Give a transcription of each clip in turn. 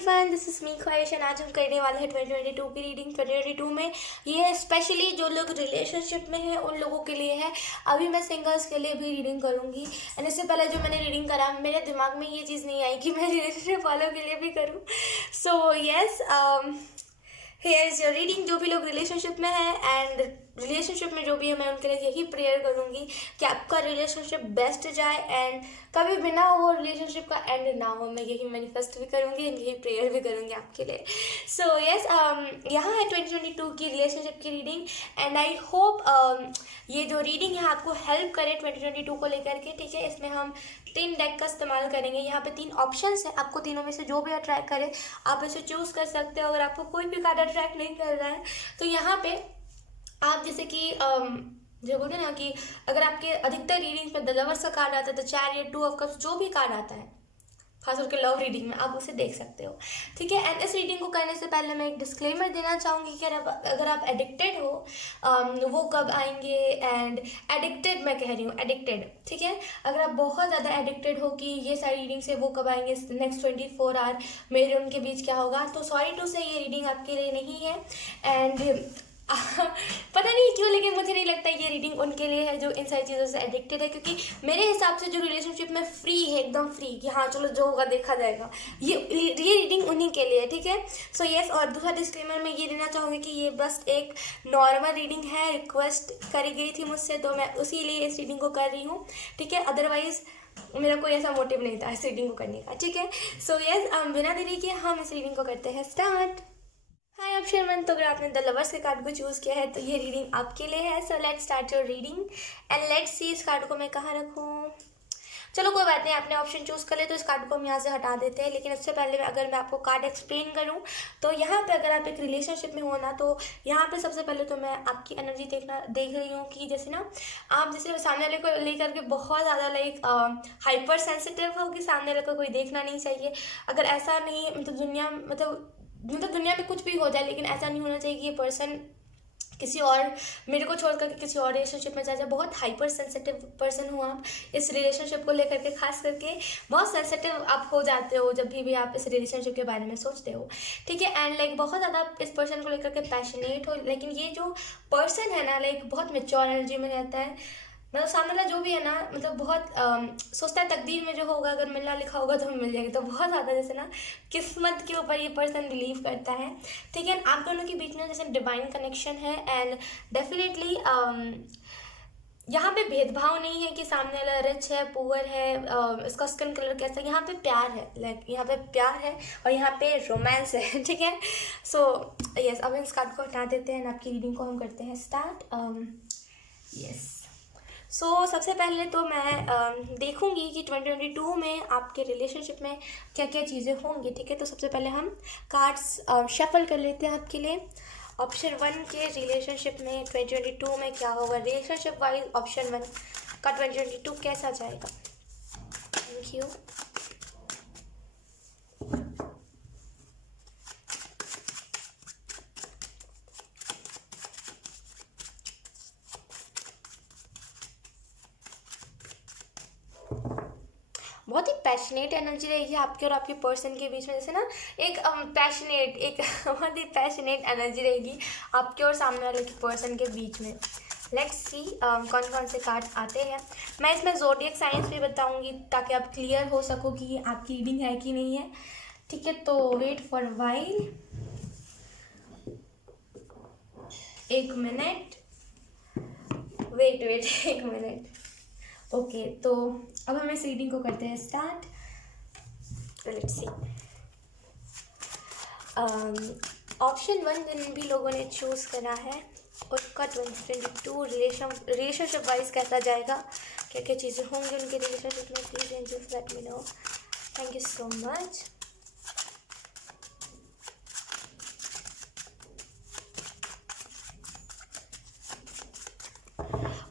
Everyone, this is me ख्वाहिश and आज हम करने वाले हैं 2022 की रीडिंग। 2022 में ये स्पेशली जो लोग रिलेशनशिप में हैं उन लोगों के लिए है। अभी मैं सिंगल्स के लिए भी रीडिंग करूँगी एंड इससे पहले जो मैंने रीडिंग करा मेरे दिमाग में ये चीज़ नहीं आई कि मैं रिलेशनशिप वालों के लिए भी करूँ। So yes, here is your reading. जो भी लोग रिलेशनशिप में है एंड रिलेशनशिप में जो भी है, मैं उनके लिए यही प्रेयर करूँगी कि आपका रिलेशनशिप बेस्ट जाए एंड कभी भी ना वो रिलेशनशिप का एंड ना हो। मैं यही मैनिफेस्ट भी करूँगी एंड यही प्रेयर भी करूँगी आपके लिए। सो यस, यहाँ है 2022 की रिलेशनशिप की रीडिंग एंड आई होप ये जो रीडिंग है आपको हेल्प करे 2022 को लेकर के। ठीक है, इसमें हम 3 डेक का इस्तेमाल करेंगे। यहाँ पे 3 ऑप्शंस है, आपको तीनों में से जो भी अट्रैक्ट करे आप इसे चूज़ कर सकते हो। अगर आपको कोई भी कार्ड अट्रैक्ट नहीं कर रहा है तो यहाँ पे आप जैसे कि जो बोलते हैं ना कि अगर आपके अधिकतर रीडिंग पे द लवर्स का कार्ड आता है, द चैरियट, 2 ऑफ कप्स, जो भी कार्ड आता है खास करके लव रीडिंग में आप उसे देख सकते हो। ठीक है, एंड इस रीडिंग को करने से पहले मैं एक डिस्क्लेमर देना चाहूँगी कि अगर आप एडिक्टेड हो वो कब आएंगे। एंड एडिक्टेड मैं कह रही हूँ, एडिक्टेड। ठीक है, अगर आप बहुत ज़्यादा एडिक्टेड हो कि ये सारी रीडिंग से वो कब आएंगे, नेक्स्ट 24 आवर मेरे उनके बीच क्या होगा, तो सॉरी टू से ये रीडिंग आपके लिए नहीं है। एंड पता नहीं क्यों लेकिन मुझे नहीं लगता ये रीडिंग उनके लिए है जो इन सारी चीज़ों से एडिक्टेड है, क्योंकि मेरे हिसाब से जो रिलेशनशिप में फ्री है, एकदम फ्री कि हाँ चलो जो होगा देखा जाएगा, ये रीडिंग उन्हीं के लिए है। ठीक है, सो यस, और दूसरा डिस्क्लेमर मैं ये देना चाहूँगी कि ये बस एक नॉर्मल रीडिंग है, रिक्वेस्ट करी गई थी मुझसे तो मैं उसी लिए इस रीडिंग को कर रही हूँ। ठीक है, अदरवाइज़ मेरा कोई ऐसा मोटिव नहीं था इस रीडिंग को करने का। ठीक है, सो यस, बिना देरी के हम इस रीडिंग को करते हैं स्टार्ट। हाय अक्षरमन, तो अगर आपने द लवर्स के कार्ड को चूज़ किया है तो ये रीडिंग आपके लिए है। So let's start your reading and let's see इस कार्ड को मैं कहाँ रखूँ। चलो कोई बात नहीं, आपने ऑप्शन चूज़ कर ले तो इस कार्ड को हम यहाँ से हटा देते हैं। लेकिन इससे पहले अगर मैं आपको कार्ड एक्सप्लेन करूँ तो यहाँ पे अगर आप एक रिलेशनशिप में हो ना, तो यहाँ पे सबसे पहले तो मैं आपकी एनर्जी देख रही हूँ कि जैसे ना आप जैसे सामने वाले को लेकर के बहुत ज़्यादा लाइक हाइपर सेंसिटिव हो कि सामने वाले को कोई देखना नहीं चाहिए। अगर ऐसा नहीं मतलब दुनिया में कुछ भी हो जाए लेकिन ऐसा नहीं होना चाहिए कि ये पर्सन किसी और मेरे को छोड़ करके किसी और रिलेशनशिप में जाए। बहुत हाइपर सेंसिटिव पर्सन हो आप इस रिलेशनशिप को लेकर के, खास करके बहुत सेंसिटिव आप हो जाते हो जब भी आप इस रिलेशनशिप के बारे में सोचते हो। ठीक है, एंड लाइक बहुत ज़्यादा इस पर्सन को लेकर के पैशनेट हो, लेकिन ये जो पर्सन है ना लाइक बहुत मेच्योर एनर्जी में रहता है। मतलब सामने वाला जो भी है ना मतलब बहुत सोचता है तकदीर में जो होगा अगर मिलना लिखा होगा तो मिल जाएगी। तो बहुत ज़्यादा जैसे ना किस्मत के ऊपर ये पर्सन बिलीव करता है। ठीक है, आप दोनों के बीच में जैसे डिवाइन कनेक्शन है एंड डेफिनेटली यहाँ पे भेदभाव नहीं है कि सामने वाला रिच है, पुअर है, इसका स्किन कलर कैसा है। यहाँ पे प्यार है, लाइक यहाँ पे प्यार है और यहाँ पे रोमांस है। ठीक है, सो यस, अब इस कार्ड को हटा देते हैं, आपकी रीडिंग को हम करते हैं स्टार्ट। यस, सो सबसे पहले तो मैं देखूंगी कि 2022 में आपके रिलेशनशिप में क्या क्या चीज़ें होंगी। ठीक है, तो सबसे पहले हम कार्ड्स शफल कर लेते हैं आपके लिए। ऑप्शन 1 के रिलेशनशिप में 2022 में क्या होगा, रिलेशनशिप वाइज ऑप्शन 1 का 2022 कैसा जाएगा। Thank you. बहुत ही पैशनेट एनर्जी रहेगी आपके और आपके पर्सन के बीच में। जैसे ना एक पैशनेट एक बहुत ही पैशनेट एनर्जी रहेगी आपके और सामने वाले के पर्सन के बीच में। लेट्स सी कौन कौन से कार्ड आते हैं। मैं इसमें ज़ोडिएक साइंस भी बताऊंगी ताकि आप क्लियर हो सको कि आपकी रीडिंग है कि नहीं है। ठीक है, तो वेट फॉर वाइल, एक मिनट, वेट एक मिनट। ओके, तो अब हम इस रीडिंग को करते हैं स्टार्ट। लेट्स सी, ऑप्शन 1 जिन भी लोगों ने चूज़ करा है उसका 2022 रिलेशनशिप वाइज कैसा जाएगा, क्या क्या चीज़ें होंगी उनके रिलेशनशिप में। Please angels let me know. Thank you so much.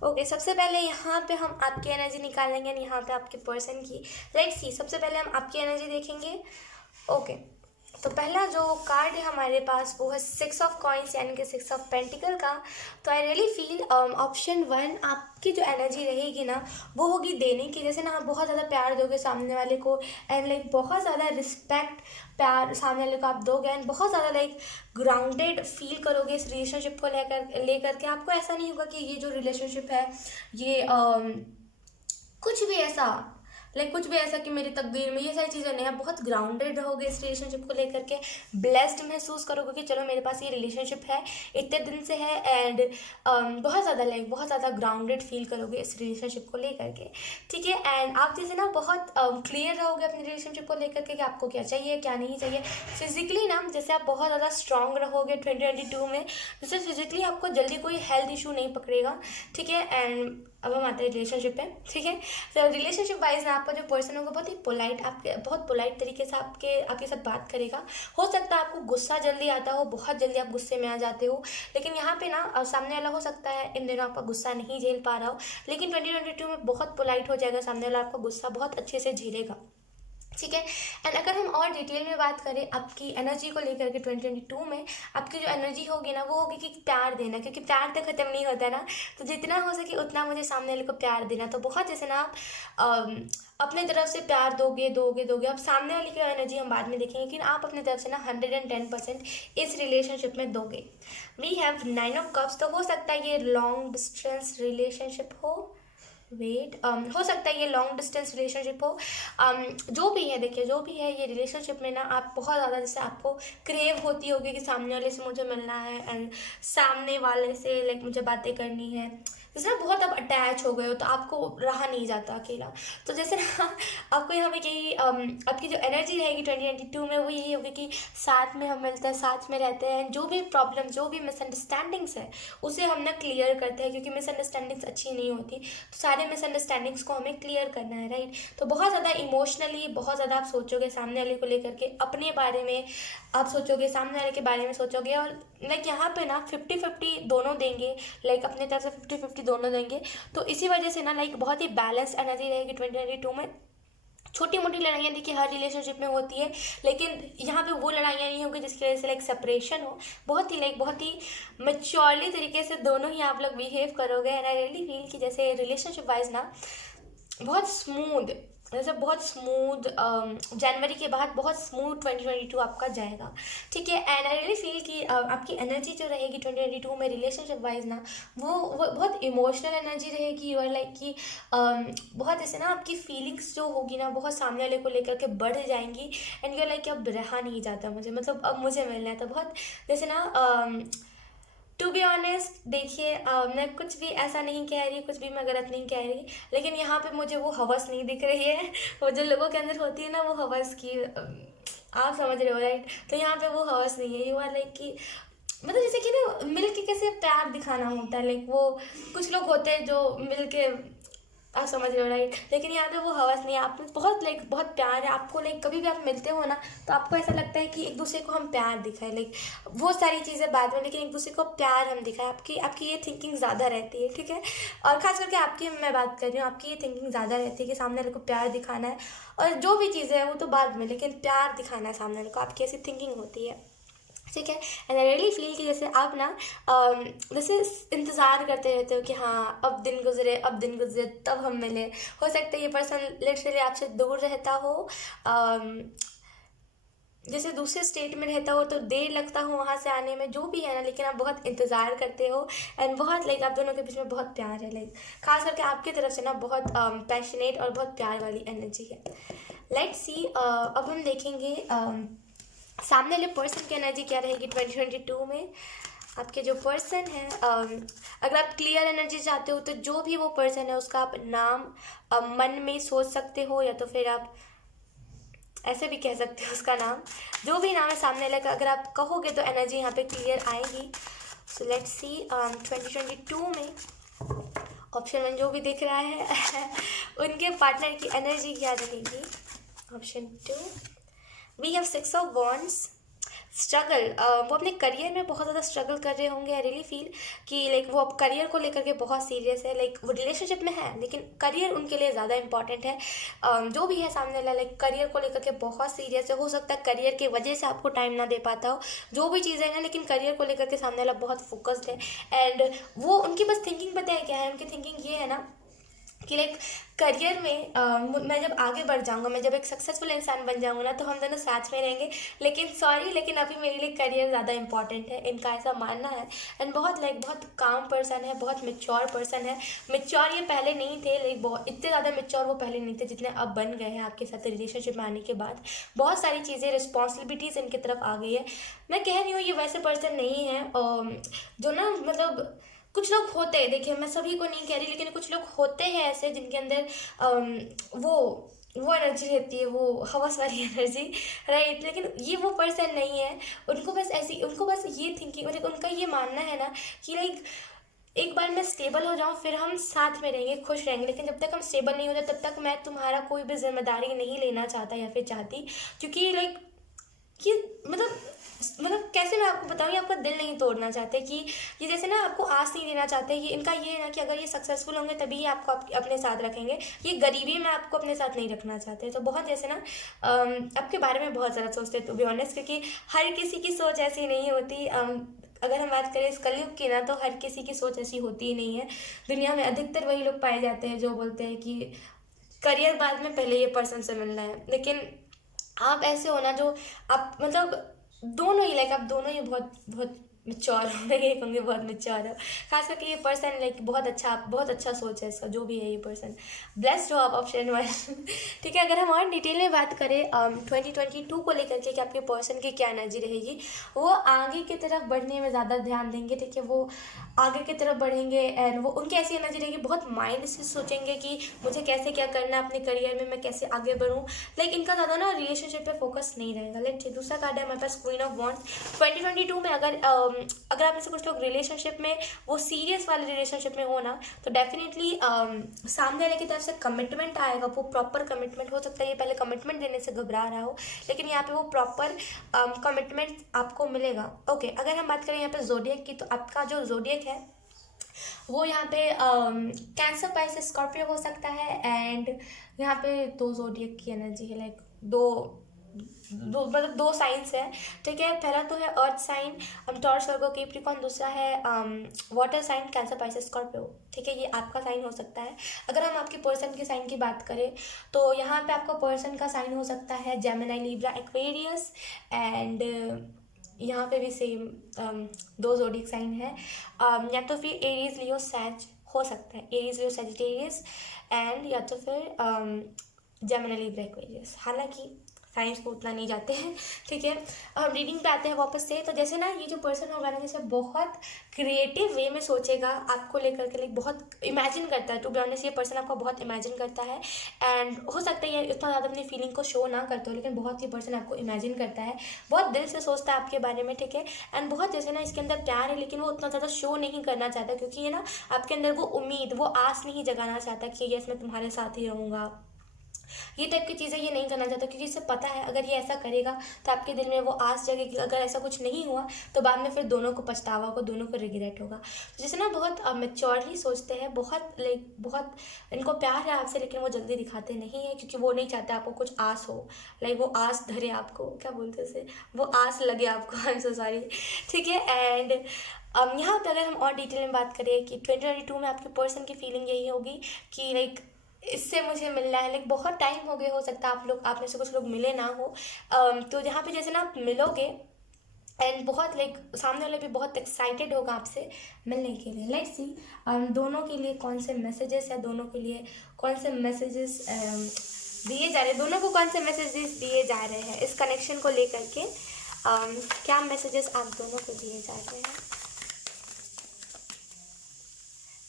Okay, सबसे पहले यहाँ पे हम आपकी एनर्जी निकालेंगे यहाँ पे आपके पर्सन की। लेट्स सी, सबसे पहले हम आपकी एनर्जी देखेंगे। ओके, तो पहला जो कार्ड है हमारे पास वो है 6 ऑफ कॉइन्स यानी कि 6 ऑफ पेंटिकल का। तो आई रियली फील ऑप्शन 1 आपकी जो एनर्जी रहेगी ना वो होगी देने की। जैसे ना आप बहुत ज़्यादा प्यार दोगे सामने वाले को एंड लाइक बहुत ज़्यादा रिस्पेक्ट प्यार सामने वाले को आप दोगे एंड बहुत ज़्यादा लाइक ग्राउंडेड फील करोगे इस रिलेशनशिप को लेकर के। आपको ऐसा नहीं होगा कि ये जो रिलेशनशिप है ये कुछ भी ऐसा कुछ भी ऐसा कि मेरी तकदीर में ये सारी चीज़ें नहीं है। बहुत ग्राउंडेड रहोगे इस रिलेशनशिप को लेकर के, ब्लेस्ड महसूस करोगे कि चलो मेरे पास ये रिलेशनशिप है इतने दिन से है एंड बहुत ज़्यादा बहुत ज़्यादा ग्राउंडेड फील करोगे इस रिलेशनशिप को लेकर के, ठीक है। एंड आप जैसे ना बहुत क्लियर रहोगे अपनी रिलेशनशिप को लेकर के कि आपको क्या चाहिए क्या नहीं चाहिए। फिजिकली ना जैसे आप बहुत ज़्यादा स्ट्रांग रहोगे 2022 में, जैसे फिजिकली आपको जल्दी कोई हेल्थ इशू नहीं पकड़ेगा, ठीक है। एंड अब हम आते हैं रिलेशनशिप पे, ठीक है। तो रिलेशनशिप वाइज ना आपका जो पर्सन होगा बहुत ही पोलाइट, आपके बहुत पोलाइट तरीके से आपके साथ बात करेगा। हो सकता है आपको गुस्सा जल्दी आता हो, बहुत जल्दी आप गुस्से में आ जाते हो, लेकिन यहाँ पे ना सामने वाला हो सकता है इन दिनों आपका गुस्सा नहीं झेल पा रहा हो, लेकिन 2022 में बहुत पोलाइट हो जाएगा, सामने वाला आपका गुस्सा बहुत अच्छे से झेलेगा, ठीक है। एंड अगर हम और डिटेल में बात करें आपकी एनर्जी को लेकर के 2022 में, आपकी जो एनर्जी होगी ना वो होगी कि प्यार देना, क्योंकि प्यार तो ख़त्म नहीं होता ना। तो जितना हो सके उतना मुझे सामने वाले को प्यार देना। तो बहुत जैसे ना आप अपने तरफ से प्यार दोगे। अब सामने वाले की एनर्जी हम बाद में देखेंगे, लेकिन आप अपनी तरफ से ना 110% इस रिलेशनशिप में दोगे। We have 9 of cups. तो हो सकता है ये लॉन्ग डिस्टेंस रिलेशनशिप हो, हो सकता है ये लॉन्ग डिस्टेंस रिलेशनशिप हो। जो भी है, देखिए जो भी है ये रिलेशनशिप में ना आप बहुत ज़्यादा जैसे आपको क्रेव होती होगी कि सामने वाले से मुझे मिलना है एंड सामने वाले से मुझे बातें करनी है। जैसे ना बहुत आप अटैच हो गए हो तो आपको रहा नहीं जाता अकेला। तो जैसे ना आपको यहाँ पे यही आपकी जो एनर्जी रहेगी 2022 में वो यही होगी कि साथ में हम मिलते हैं, साथ में रहते हैं, जो भी प्रॉब्लम जो भी मिसअंडरस्टैंडिंग्स है उसे हम ना क्लियर करते हैं, क्योंकि मिसअंडरस्टैंडिंग्स अच्छी नहीं होती। तो सारे मिसअंडरस्टैंडिंग्स को हमें क्लियर करना है, राइट। तो बहुत ज़्यादा इमोशनली बहुत ज़्यादा आप सोचोगे सामने वाले को लेकर के, अपने बारे में आप सोचोगे, सामने वाले के बारे में सोचोगे। और यहाँ पे ना 50-50 दोनों देंगे, अपने तरफ से 50-50 दोनों देंगे। तो इसी वजह से ना बहुत ही बैलेंस एनर्जी रहेगी 2022 में। छोटी मोटी लड़ाइयाँ देखिए हर रिलेशनशिप में होती है, लेकिन यहाँ पे वो लड़ाइयाँ नहीं होंगी जिसकी वजह से सेपरेशन हो। बहुत ही मैच्योरली तरीके से दोनों ही आप लोग बिहेव करोगे। एंड आई रियली फील कि जैसे रिलेशनशिप वाइज ना बहुत स्मूथ जनवरी के बाद बहुत स्मूथ 2022 आपका जाएगा, ठीक है। एंड आई रियली फील कि आपकी एनर्जी जो रहेगी 2022 में रिलेशनशिप वाइज ना वो बहुत इमोशनल एनर्जी रहेगी। और कि बहुत जैसे ना आपकी फीलिंग्स जो होगी ना बहुत सामने वाले को लेकर के बढ़ जाएंगी एंड यू अब रहा नहीं जाता मुझे, मतलब अब मुझे मिलना है। तो बहुत जैसे ना टू बी ऑनेस्ट देखिए मैं कुछ भी ऐसा नहीं कह रही, कुछ भी मैं गलत नहीं कह रही, लेकिन यहाँ पे मुझे वो हवस नहीं दिख रही है वो जो लोगों के अंदर होती है ना वो हवस की, आप समझ रहे हो, राइट। तो यहाँ पे वो हवस नहीं है। यू आर कि मतलब जैसे कि ना मिल के कैसे प्यार दिखाना होता है, वो कुछ लोग होते हैं जो मिल के, आप समझ रहे हो, राइट। लेकिन यहाँ पे वो हवस नहीं है, आप में बहुत बहुत प्यार है आपको। कभी भी आप मिलते हो ना तो आपको ऐसा लगता है कि एक दूसरे को हम प्यार दिखाएं, वो सारी चीज़ें बाद में, लेकिन एक दूसरे को प्यार हम दिखाएं। आपकी ये थिंकिंग ज़्यादा रहती है, ठीक है। और ख़ास करके आपकी मैं बात कर रही हूँ, आपकी ये थिंकिंग ज़्यादा रहती है कि सामने वाले को प्यार दिखाना है, और जो भी चीज़ें हैं वो तो बाद में, लेकिन प्यार दिखाना है सामने वाले को, आपकी ऐसी थिंकिंग होती है, ठीक है। एंड आई रियली फील कि जैसे आप ना जैसे इंतज़ार करते रहते हो कि हाँ अब दिन गुजरे तब हम मिले। हो सकता है ये पर्सन लिटरली आपसे दूर रहता हो, जैसे दूसरे स्टेट में रहता हो तो देर लगता हो वहाँ से आने में, जो भी है ना, लेकिन आप बहुत इंतज़ार करते हो एंड बहुत आप दोनों के बीच में बहुत प्यार है। खास करके आपकी तरफ से ना बहुत पैशनेट और बहुत प्यार वाली एनर्जी है। लेट्स सी अब हम देखेंगे सामने वाले पर्सन की एनर्जी क्या रहेगी 2022 में। आपके जो पर्सन है अगर आप क्लियर एनर्जी चाहते हो तो जो भी वो पर्सन है उसका आप नाम मन में सोच सकते हो, या तो फिर आप ऐसे भी कह सकते हो उसका नाम, जो भी नाम है सामने वाले का अगर आप कहोगे तो एनर्जी यहाँ पे क्लियर आएगी। सो लेट्स सी 2022 में ऑप्शन 1 जो भी दिख रहा है उनके पार्टनर की एनर्जी क्या रहेगी। Option 2 we have 6 of wands. Struggle, वो अपने करियर में बहुत ज़्यादा स्ट्रगल कर रहे होंगे। आई रियली फील कि लाइक वो अब करियर को लेकर के बहुत सीरियस है। लाइक वो रिलेशनशिप में है लेकिन करियर उनके लिए ज़्यादा इंपॉर्टेंट है। जो भी है सामने वाला लाइक करियर को लेकर के बहुत सीरियस है। हो सकता है करियर की वजह से आपको टाइम ना दे पाता हो, जो भी चीज़ें हैं, लेकिन करियर को लेकर के सामने वाला बहुत फोकस्ड है। एंड वो उनकी बस थिंकिंग पता है क्या है, उनकी थिंकिंग ये है ना कि लाइक करियर में मैं जब आगे बढ़ जाऊंगा, मैं जब एक सक्सेसफुल इंसान बन जाऊंगा ना, तो हम दोनों साथ में रहेंगे। लेकिन अभी मेरे लिए करियर ज़्यादा इंपॉर्टेंट है, इनका ऐसा मानना है। एंड बहुत लाइक बहुत काम पर्सन है, बहुत मेच्योर पर्सन है। मेच्योर ये पहले नहीं थे, लाइक बहुत इतने ज़्यादा मेच्योर वो पहले नहीं थे जितने अब बन गए हैं आपके साथ रिलेशनशिप में आने के बाद। बहुत सारी चीज़ें, रिस्पॉन्सिबिलिटीज़ इनकी तरफ आ गई है। मैं कह रही हूँ ये वैसे पर्सन नहीं है जो ना मतलब कुछ लोग होते हैं, देखिए मैं सभी को नहीं कह रही, लेकिन कुछ लोग होते हैं ऐसे जिनके अंदर वो वो एनर्जी रहती है, वो हवस वाली एनर्जी, राइट। लेकिन ये वो पर्सन नहीं है। उनको बस ये थिंकिंग, मतलब उनका ये मानना है ना कि लाइक एक बार मैं स्टेबल हो जाऊँ फिर हम साथ में रहेंगे, खुश रहेंगे। लेकिन जब तक हम स्टेबल नहीं होते तब तक मैं तुम्हारा कोई भी जिम्मेदारी नहीं लेना चाहता या फिर चाहती। क्योंकि लाइक ये मतलब कैसे मैं आपको बताऊँ, ये आपका दिल नहीं तोड़ना चाहते कि ये जैसे ना आपको आस नहीं देना चाहते। ये इनका ये है ना कि अगर ये सक्सेसफुल होंगे तभी ये आपको अपने साथ रखेंगे। ये गरीबी में आपको अपने साथ नहीं रखना चाहते। तो बहुत जैसे ना आपके बारे में बहुत ज़्यादा सोचते टू बी ऑनेस्ट, क्योंकि हर किसी की सोच ऐसी नहीं होती। अगर हम बात करें इस कलयुग की ना, तो हर किसी की सोच ऐसी होती ही नहीं है। दुनिया में अधिकतर वही लोग पाए जाते हैं जो बोलते हैं कि करियर बाद में, पहले ये पर्सन से मिलना है। लेकिन आप ऐसे हो ना जो आप मतलब दोनों ही लाइक आप दोनों ही बहुत बहुत मेच्योर हो। मैं ये कहूँगी बहुत मेच्योर हो। खास करके ये पर्सन लाइक बहुत अच्छा सोच है इसका, जो भी है ये पर्सन। ब्लेस्ड हो आप, ऑप्शन 1। ठीक है, अगर हम और डिटेल में बात करें 2022 को लेकर के कि आपके पर्सन की क्या एनर्जी रहेगी, वो आगे की तरफ बढ़ने में ज़्यादा ध्यान देंगे। ठीक है, वो आगे की तरफ बढ़ेंगे एंड वो उनकी ऐसी एनर्जी रहेगी, बहुत माइंड से सोचेंगे कि मुझे कैसे क्या करना है अपने करियर में, मैं कैसे आगे बढ़ूँ। लाइक इनका ज़्यादा ना रिलेशनशिप पे फोकस नहीं रहेगा। लाइक दूसरा कार्ड है हमारे पास क्वीन ऑफ वॉन्ड्स। 2022 में अगर आप में से कुछ लोग रिलेशनशिप में, वो सीरियस वाले रिलेशनशिप में हो ना, तो डेफिनेटली सामने वाले की तरफ से कमिटमेंट आएगा। वो प्रॉपर कमिटमेंट हो सकता है, ये पहले कमिटमेंट देने से घबरा रहा हो, लेकिन यहाँ पे वो प्रॉपर कमिटमेंट आपको मिलेगा। ओके, अगर हम बात करें यहाँ पे जोडियक की, तो आपका जो जोडियक है वो यहाँ पे कैंसर, पाइसेस, स्कॉर्पियो हो सकता है। एंड यहाँ पे दो जोडियक की एनर्जी है, लाइक दो साइंस है। ठीक है, पहला तो है earth sign Taurus, Virgo, Capricorn. दूसरा है water sign Cancer, Pisces, Scorpio. ठीक है, ये आपका साइन हो सकता है। अगर हम आपके पर्सन के साइन की बात करें तो यहाँ पे आपका पर्सन का साइन हो सकता है जेमिनी, लिब्रा, एक्वेरियस। एंड यहाँ पे भी सेम दो जोडिक साइन है। या तो फिर एरीज, लियो, सैज हो सकता है, एरीज, लियो, सैजिटेरियस। एंड या तो फिर जेमिनी, लिब्रा, एक्वेरियस। हालांकि साइंस को उतना नहीं जाते हैं। ठीक है, हम रीडिंग पे आते हैं वापस से। तो जैसे ना ये जो पर्सन होगा ना, जैसे बहुत क्रिएटिव वे में सोचेगा आपको लेकर के, लाइक बहुत इमेजिन करता है। टू बी ऑनेस्ट, ये पर्सन आपको बहुत इमेजिन करता है। एंड हो सकता है ये इतना ज़्यादा अपनी फीलिंग को शो ना करते हो, लेकिन बहुत ये पर्सन आपको इमेजिन करता है, बहुत दिल से सोचता है आपके बारे में। ठीक है, एंड बहुत जैसे ना इसके अंदर प्यार है, लेकिन वो उतना ज़्यादा शो नहीं करना चाहता, क्योंकि ये ना आपके अंदर वो उम्मीद, वो आस नहीं जगाना चाहता कि यस मैं तुम्हारे साथ ही रहूँगा। ये टाइप की चीज़ें ये नहीं करना चाहता, क्योंकि इसे पता है अगर ये ऐसा करेगा तो आपके दिल में वो आस जगेगी। अगर ऐसा कुछ नहीं हुआ तो बाद में फिर दोनों को पछतावा होगा, दोनों को रिग्रेट होगा। तो जैसे ना बहुत मेच्योरली सोचते हैं, बहुत इनको प्यार है आपसे, लेकिन वो जल्दी दिखाते नहीं है, क्योंकि वो नहीं चाहते आपको कुछ आस हो। लाइक वो आस धरे आपको, क्या बोलते हैं उसे, वो आस लगे आपको। आई एम सो सॉरी। ठीक है, एंड यहाँ पे अगर हम और डिटेल में बात करें कि 2022 में आपके पर्सन की फीलिंग यही होगी कि लाइक इससे मुझे मिलना है। लाइक बहुत टाइम हो गया, हो सकता है आप में से कुछ लोग मिले ना हो। तो यहाँ पे जैसे ना आप मिलोगे एंड बहुत लाइक सामने वाले भी बहुत एक्साइटेड होगा आपसे मिलने के लिए। लेट्स सी दोनों के लिए कौन से मैसेजेस है, दोनों के लिए कौन से मैसेजेस दिए जा रहे हैं, दोनों को कौन से मैसेजेस दिए जा रहे हैं इस कनेक्शन को लेकर के। क्या मैसेजेस आप दोनों को दिए जा रहे हैं।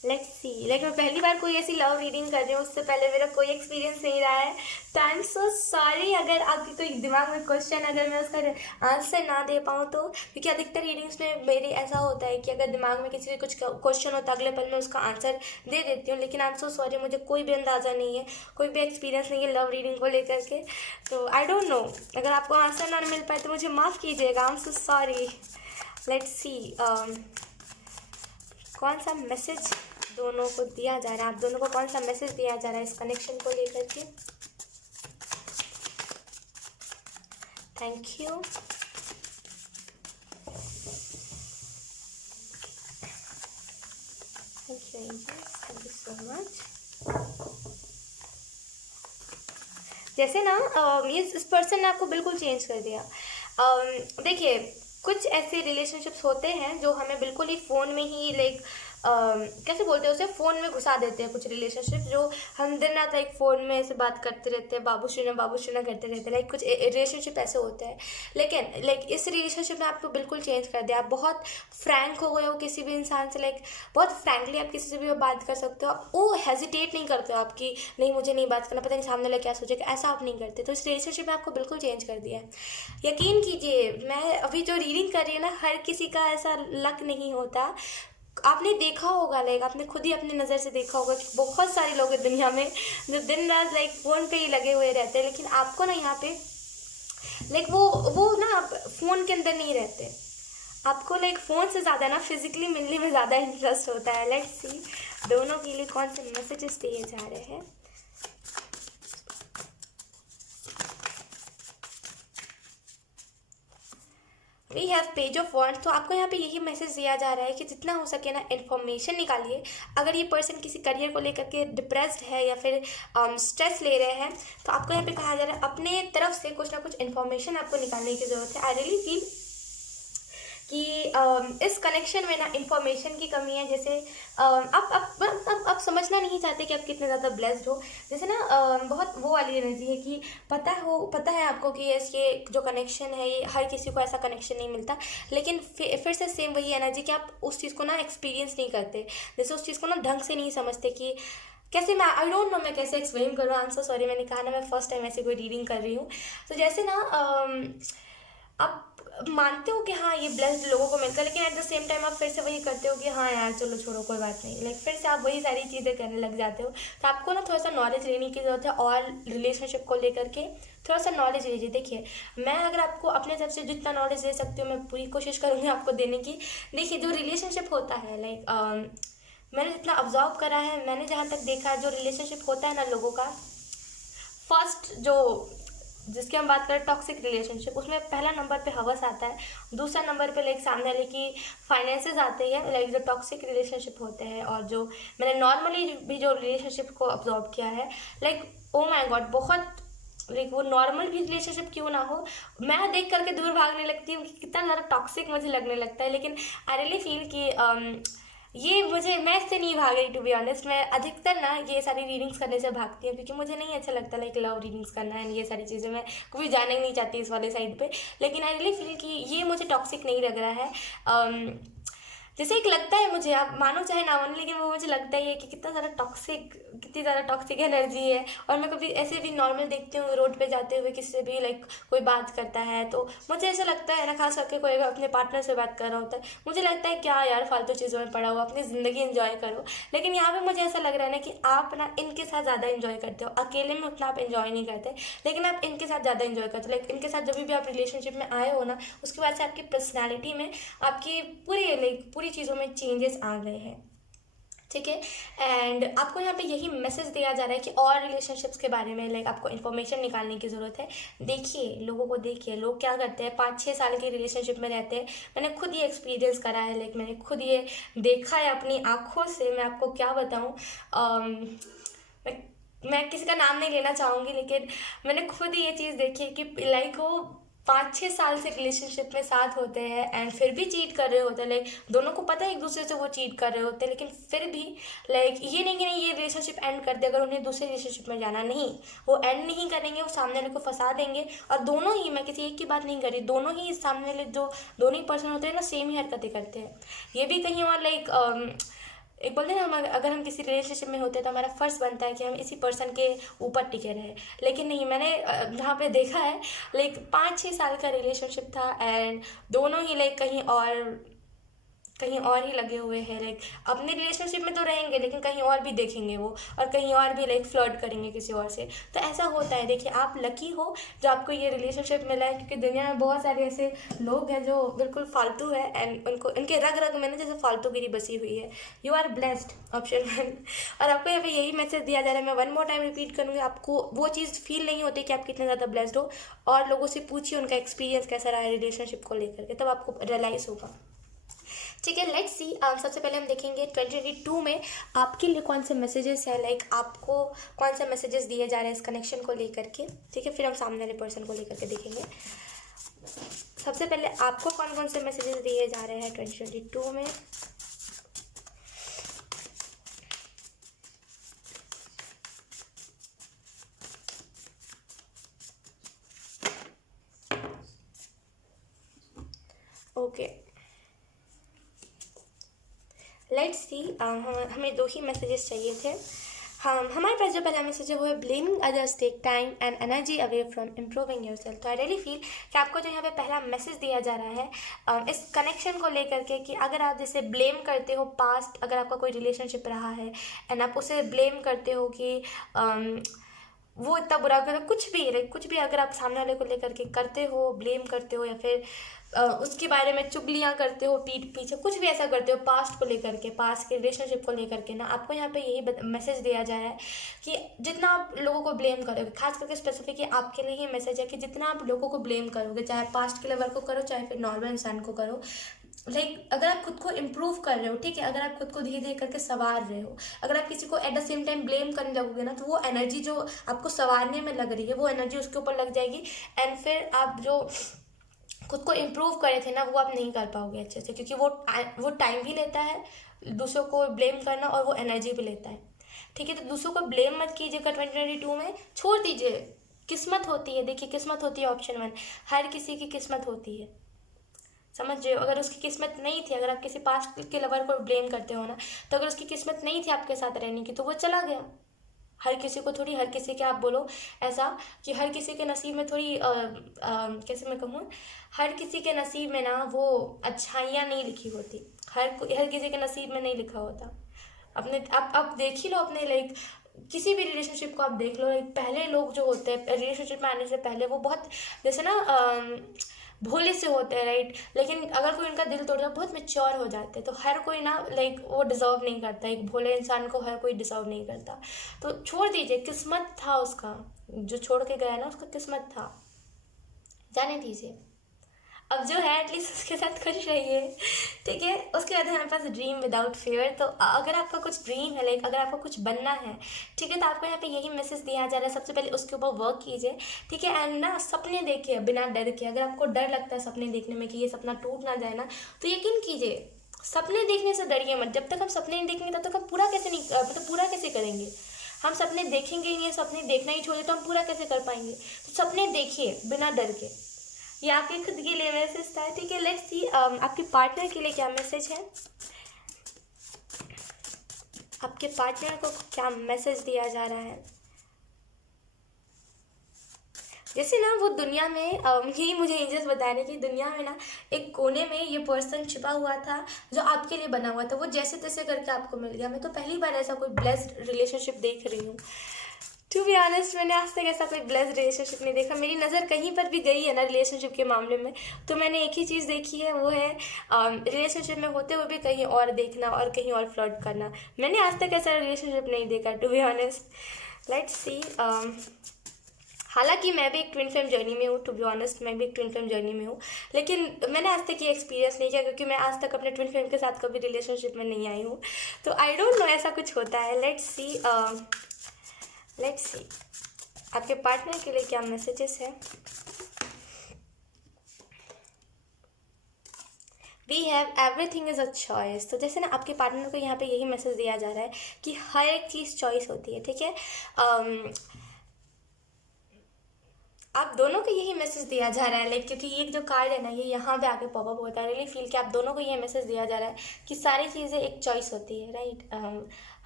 लेट्स सी, लाइक मैं पहली बार कोई ऐसी लव रीडिंग कर रही हूँ, उससे पहले मेरा कोई एक्सपीरियंस नहीं रहा है। तो आई एम सो सॉरी अगर आपकी कोई दिमाग में क्वेश्चन, अगर मैं उसका आंसर ना दे पाऊँ तो, क्योंकि अधिकतर रीडिंग्स में मेरी ऐसा होता है कि अगर दिमाग में किसी भी कुछ क्वेश्चन होता है, अगले पल में उसका आंसर दे देती हूँ। लेकिन आई एम सो सॉरी, मुझे कोई भी अंदाज़ा नहीं है, कोई भी एक्सपीरियंस नहीं है लव रीडिंग को लेकर के। तो आई डोंट नो, अगर आपको आंसर ना मिल पाए तो मुझे माफ़ कीजिएगा, आई एम सो सॉरी। लेट्स सी कौन सा मैसेज दोनों को दिया जा रहा है, आप दोनों को कौन सा मैसेज दिया जा रहा है इस कनेक्शन को लेकर के। Thank you. Thank you angels, thank you so much. जैसे ना इस पर्सन ने आपको बिल्कुल चेंज कर दिया। देखिए, कुछ ऐसे रिलेशनशिप्स होते हैं जो हमें बिल्कुल ही फ़ोन में ही लाइक कैसे बोलते हैं उसे, फ़ोन में घुसा देते हैं। कुछ रिलेशनशिप जो हम दिन रात लाइक फ़ोन में ऐसे बात करते रहते हैं, बाबू शुना करते रहते हैं, लाइक कुछ रिलेशनशिप ऐसे होते हैं। लेकिन लाइक इस रिलेशनशिप ने आपको बिल्कुल चेंज कर दिया। आप बहुत फ्रैंक हो गए हो किसी भी इंसान से, लाइक बहुत फ्रैंकली आप किसी से भी बात कर सकते हो। आप वो हेजिटेट नहीं करते हो आपकी, नहीं मुझे नहीं बात करना, पता नहीं सामने वाला क्या सोचेगा, ऐसा आप नहीं करते। तो इस रिलेशनशिप ने आपको बिल्कुल चेंज कर दिया है। यकीन कीजिए, मैं अभी जो रीडिंग कर रही हूँ ना, हर किसी का ऐसा लक नहीं होता। आपने देखा होगा, लाइक आपने खुद ही अपनी नज़र से देखा होगा कि बहुत सारे लोग हैं दुनिया में जो दिन रात लाइक फ़ोन पे ही लगे हुए रहते हैं। लेकिन आपको ना यहाँ पे लाइक वो ना आप फ़ोन के अंदर नहीं रहते, आपको लाइक फ़ोन से ज़्यादा ना फिज़िकली मिलने में ज़्यादा इंटरेस्ट होता है। लेट्स सी दोनों के लिए कौन से मैसेजेस दिए जा रहे हैं। We have page of wands. तो आपको यहाँ पे यही मैसेज दिया जा रहा है कि जितना हो सके ना इन्फॉर्मेशन निकालिए। अगर ये पर्सन किसी करियर को लेकर के डिप्रेस्ड है या फिर स्ट्रेस ले रहे हैं, तो आपको यहाँ पे कहा जा रहा है अपने तरफ से कुछ ना कुछ इन्फॉर्मेशन आपको निकालने की ज़रूरत है। आई रियली फील कि इस कनेक्शन में ना इंफॉर्मेशन की कमी है। जैसे आप समझना नहीं चाहते कि आप कितने ज़्यादा ब्लेस्ड हो। जैसे ना बहुत वो वाली एनर्जी है कि पता है आपको कि ये जो कनेक्शन है, ये हर किसी को ऐसा कनेक्शन नहीं मिलता। लेकिन फिर से सेम वही एनर्जी कि आप उस चीज़ को ना एक्सपीरियंस नहीं करते, जैसे उस चीज़ को ना ढंग से नहीं समझते कि कैसे। मैं आई डोंट नो मैं कैसे एक्सप्लेन करूँ। आंसर सॉरी, मैंने कहा ना मैं फर्स्ट टाइम ऐसे कोई रीडिंग कर रही हूँ। तो जैसे ना आप मानते हो कि हाँ ये ब्लेस्ड लोगों को मिलता है, लेकिन एट द सेम टाइम आप फिर से वही करते हो कि हाँ यार चलो छोड़ो कोई बात नहीं, लाइक फिर से आप वही सारी चीज़ें करने लग जाते हो। तो आपको ना थोड़ा सा नॉलेज लेने की ज़रूरत है और रिलेशनशिप को लेकर के थोड़ा सा नॉलेज लीजिए। देखिए, मैं अगर आपको अपने तरफ से जितना नॉलेज दे सकती हूँ मैं पूरी कोशिश करूँगी आपको देने की। देखिए, जो रिलेशनशिप होता है लाइक मैंने जितना ऑब्जर्व करा है, मैंने जहाँ तक देखा है, जो रिलेशनशिप होता है ना लोगों का, फर्स्ट जो जिसकी हम बात करें टॉक्सिक रिलेशनशिप, उसमें पहला नंबर पे हवस आता है, दूसरा नंबर पे लाइक सामने वाले की फाइनेंसेस आते हैं, लाइक जो टॉक्सिक रिलेशनशिप होते हैं। और जो मैंने नॉर्मली भी जो रिलेशनशिप को ऑब्जर्व किया है, लाइक ओ माय गॉड, बहुत लाइक वो नॉर्मल भी रिलेशनशिप क्यों ना हो, मैं देख करके दूर भागने लगती हूँ कि कितना ज़्यादा टॉक्सिक मुझे लगने लगता है। लेकिन आई रियली फील कि ये मुझे, मैं इससे नहीं भाग रही टू बी ऑनेस्ट। मैं अधिकतर ना ये सारी रीडिंग्स करने से भागती हूँ क्योंकि मुझे नहीं अच्छा लगता लाइक लव रीडिंग्स करना है, ये सारी चीज़ें मैं कभी जाने ही नहीं चाहती इस वाले साइड पे। लेकिन आई रियली फील कि ये मुझे टॉक्सिक नहीं लग रहा है। जैसे एक लगता है मुझे, आप मानो चाहे ना मानो, लेकिन वो मुझे लगता ही है कि कितनी ज़्यादा टॉक्सिक एनर्जी है। और मैं कभी ऐसे भी नॉर्मल देखती हूँ रोड पे जाते हुए किसी से भी लाइक कोई बात करता है, तो मुझे ऐसा लगता है ना, खास करके कोई अगर अपने पार्टनर से बात कर रहा होता है, मुझे लगता है क्या यार फालतू चीज़ों में पड़ा हुआ, अपनी ज़िंदगी एंजॉय करो। लेकिन यहाँ पे मुझे ऐसा लग रहा है ना कि आप ना इनके साथ ज़्यादा इन्जॉय करते हो, अकेले में उतना आप इन्जॉय नहीं करते, लेकिन आप इनके साथ ज़्यादा इन्जॉय करते हो। लाइक इनके साथ जब भी आप रिलेशनशिप में आए हो ना, उसके बाद से आपकी पर्सनैलिटी में, आपकी पूरी चीज़ों में चेंजेस आ गए हैं। ठीक है, एंड आपको यहाँ पे यही मैसेज दिया जा रहा है कि और रिलेशनशिप्स के बारे में लाइक आपको इन्फॉर्मेशन निकालने की ज़रूरत है। देखिए लोगों को, देखिए लोग क्या करते हैं, 5-6 साल के रिलेशनशिप में रहते हैं। मैंने खुद ये एक्सपीरियंस करा है, लाइक मैंने खुद ये देखा है अपनी आँखों से। मैं आपको क्या बताऊँ, मैं किसी का नाम नहीं लेना चाहूँगी, लेकिन मैंने खुद ही ये चीज़ देखी है कि लाइक वो 5-6 साल से रिलेशनशिप में साथ होते हैं एंड फिर भी चीट कर रहे होते हैं। लाइक दोनों को पता है एक दूसरे से वो चीट कर रहे होते हैं, लेकिन फिर भी लाइक ये नहीं कि नहीं ये रिलेशनशिप एंड कर दे अगर उन्हें दूसरे रिलेशनशिप में जाना, नहीं, वो एंड नहीं करेंगे, वो सामने वाले को फंसा देंगे। और दोनों ही, मैं किसी एक की बात नहीं कर रही, दोनों ही सामने वाले जो दोनों ही पर्सन होते हैं ना, सेम ही हरकतें करते हैं। ये भी कहीं और लाइक एक बोलते हैं ना, हम अगर हम किसी रिलेशनशिप में होते हैं तो हमारा फ़र्ज़ बनता है कि हम इसी पर्सन के ऊपर टिके रहें, लेकिन नहीं, मैंने जहाँ पे देखा है, लाइक 5-6 साल का रिलेशनशिप था एंड दोनों ही लाइक कहीं और ही लगे हुए हैं। लाइक अपने रिलेशनशिप में तो रहेंगे लेकिन कहीं और भी देखेंगे वो, और कहीं और भी लाइक फ्लर्ट करेंगे किसी और से। तो ऐसा होता है। देखिए, आप लकी हो जो आपको ये रिलेशनशिप मिला है, क्योंकि दुनिया में बहुत सारे ऐसे लोग हैं जो बिल्कुल फालतू है एंड उनको उनके रग रग में ना जैसे फालतूगिरी बसी हुई है। You are blessed, option 1। और आपको यहाँ पे यही मैसेज दिया जा रहा है, मैं वन मोर टाइम रिपीट करूँगी, आपको वो चीज़ फील नहीं होती कि आप कितने ज़्यादा ब्लेस्ड हो। और लोगों से पूछिए उनका एक्सपीरियंस कैसा रहा है रिलेशनशिप को लेकर के, तब आपको रियलाइज़ होगा। ठीक है, लेट्स सी। सबसे पहले हम देखेंगे 2022 में आपके लिए कौन से मैसेजेस है, लाइक आपको कौन से मैसेजेस दिए जा रहे हैं इस कनेक्शन को लेकर के। ठीक है, फिर हम सामने वाले पर्सन को लेकर के देखेंगे। सबसे पहले आपको कौन कौन से मैसेजेस दिए जा रहे हैं 2022 में। ओके, लेट्स सी। हमें 2 ही मैसेजेस चाहिए थे। हमारे पास जो पहला मैसेज है वो है, blaming others take time and energy away from improving yourself. तो आई रियली फील कि आपको जो यहाँ पे पहला मैसेज दिया जा रहा है इस कनेक्शन को लेकर के, कि अगर आप जैसे ब्लेम करते हो पास्ट, अगर आपका कोई रिलेशनशिप रहा है एंड आप उसे ब्लेम करते हो कि वो इतना बुरा कर, कुछ भी अगर आप सामने वाले को लेकर के करते हो, ब्लेम करते हो, या फिर उसके बारे में चुगलियाँ करते हो पीठ पीछे, कुछ भी ऐसा करते हो पास्ट को लेकर के, पास्ट के रिलेशनशिप को लेकर के ना, आपको यहाँ पे यही मैसेज दिया जा रहा है कि जितना आप लोगों को ब्लेम करोगे, खास करके स्पेसिफिक ये आपके लिए ही मैसेज है कि जितना आप लोगों को ब्लेम करोगे, चाहे पास्ट के लेवल को करो चाहे फिर नॉर्मल इंसान को करो, लाइक अगर आप खुद को इम्प्रूव कर रहे हो, ठीक है, अगर आप खुद को धीरे धीरे करके संवार रहे हो, अगर आप किसी को at the same time blame करने लगोगे ना, तो वो एनर्जी जो आपको संवारने में लग रही है वो एनर्जी उसके ऊपर लग जाएगी एंड फिर आप जो खुद को इम्प्रूव करे थे ना वो आप नहीं कर पाओगे अच्छे से, क्योंकि वो टाइम भी लेता है दूसरों को ब्लेम करना, और वो एनर्जी भी लेता है। ठीक है, तो दूसरों को ब्लेम मत कीजिएगा 2022 में, छोड़ दीजिए। किस्मत होती है, देखिए किस्मत होती है, ऑप्शन 1, हर किसी की किस्मत होती है, समझ रहे हो। अगर उसकी किस्मत नहीं थी, अगर आप किसी पास्ट के लवर को ब्लेम करते हो ना, तो अगर उसकी किस्मत नहीं थी आपके साथ रहने की तो वो चला गया। हर किसी को थोड़ी, हर किसी के आप बोलो ऐसा कि हर किसी के नसीब में थोड़ी कैसे मैं कहूँ, हर किसी के नसीब में ना वो अच्छाइयाँ नहीं लिखी होती, हर किसी के नसीब में नहीं लिखा होता। अपने आप देख ही लो अपने, लाइक किसी भी रिलेशनशिप को आप देख लो, लाइक पहले लोग जो होते हैं रिलेशनशिप में आने से पहले वो बहुत जैसे ना भोले से होते हैं, राइट, लेकिन अगर कोई उनका दिल तोड़ता है बहुत मैच्योर हो जाते हैं। तो हर कोई ना लाइक वो डिज़र्व नहीं करता, एक भोले इंसान को हर कोई डिज़र्व नहीं करता। तो छोड़ दीजिए, किस्मत था उसका, जो छोड़ के गया ना उसका किस्मत था, जाने दीजिए। अब जो है एटलीस्ट उसके साथ खुश रहिए। ठीक है, उसके बाद है हमारे पास ड्रीम विदाउट फेयर। तो अगर आपका कुछ ड्रीम है, लाइक अगर आपको कुछ बनना है, ठीक है, तो आपको यहाँ पे यही मैसेज दिया जा रहा है, सबसे पहले उसके ऊपर वर्क कीजिए। ठीक है, एंड ना सपने देखिए बिना डर के। अगर आपको डर लगता है सपने देखने में कि ये सपना टूट ना जाए ना, तो यकीन कीजिए सपने देखने से डरिए मत। जब तक हम सपने नहीं देखेंगे तब तक हम पूरा कैसे नहीं, मतलब पूरा कैसे करेंगे। हम सपने देखेंगे ही नहीं, सपने देखना ही छोड़े तो हम पूरा कैसे कर पाएंगे। तो सपने देखिए बिना डर के। ये आपके खुद के लिए मैसेज था। ठीक है, लेट्स सी आपके पार्टनर के लिए क्या मैसेज है। आपके पार्टनर को क्या मैसेज दिया जा रहा है। जैसे ना वो दुनिया में यही मुझे एंजल्स बता रहे कि दुनिया में ना एक कोने में ये पर्सन छिपा हुआ था जो आपके लिए बना हुआ था, वो जैसे तैसे करके आपको मिल गया। मैं तो पहली बार ऐसा कोई ब्लेस्ड रिलेशनशिप देख रही हूँ। टू बी ऑनेस्ट, मैंने आज तक ऐसा कोई ब्लेस्ड रिलेशनशिप नहीं देखा। मेरी नज़र कहीं पर भी गई है ना रिलेशनशिप के मामले में, तो मैंने एक ही चीज़ देखी है, वो है रिलेशनशिप में होते हुए भी कहीं और देखना और कहीं और फ्लर्ट करना। मैंने आज तक ऐसा रिलेशनशिप नहीं देखा, to be honest. Let's see. हालांकि मैं भी एक ट्विन फ्लेम जर्नी में हूँ, टू बी ऑनेस्ट, मैं भी एक ट्विन फ्लेम जर्नी में हूँ, लेकिन मैंने आज तक ये एक्सपीरियंस नहीं किया क्योंकि मैं आज तक अपने ट्विन फ्लेम के साथ कभी रिलेशनशिप में नहीं आई हूँ। तो आई डोंट नो ऐसा कुछ होता है। लेट्स सी आपके पार्टनर के लिए क्या मैसेजेस है। We have everything is a choice. तो जैसे ना आपके पार्टनर को यहाँ पे यही मैसेज दिया जा रहा है कि हर एक चीज़ चॉइस होती है। ठीक है, आप दोनों को यही मैसेज दिया जा रहा है, लाइक क्योंकि ये जो कार्ड है ना ये यहाँ पे आके पॉपअप होता है, रियली फील कि आप दोनों को ये मैसेज दिया जा रहा है कि सारी चीज़ें एक चॉइस होती है, राइट।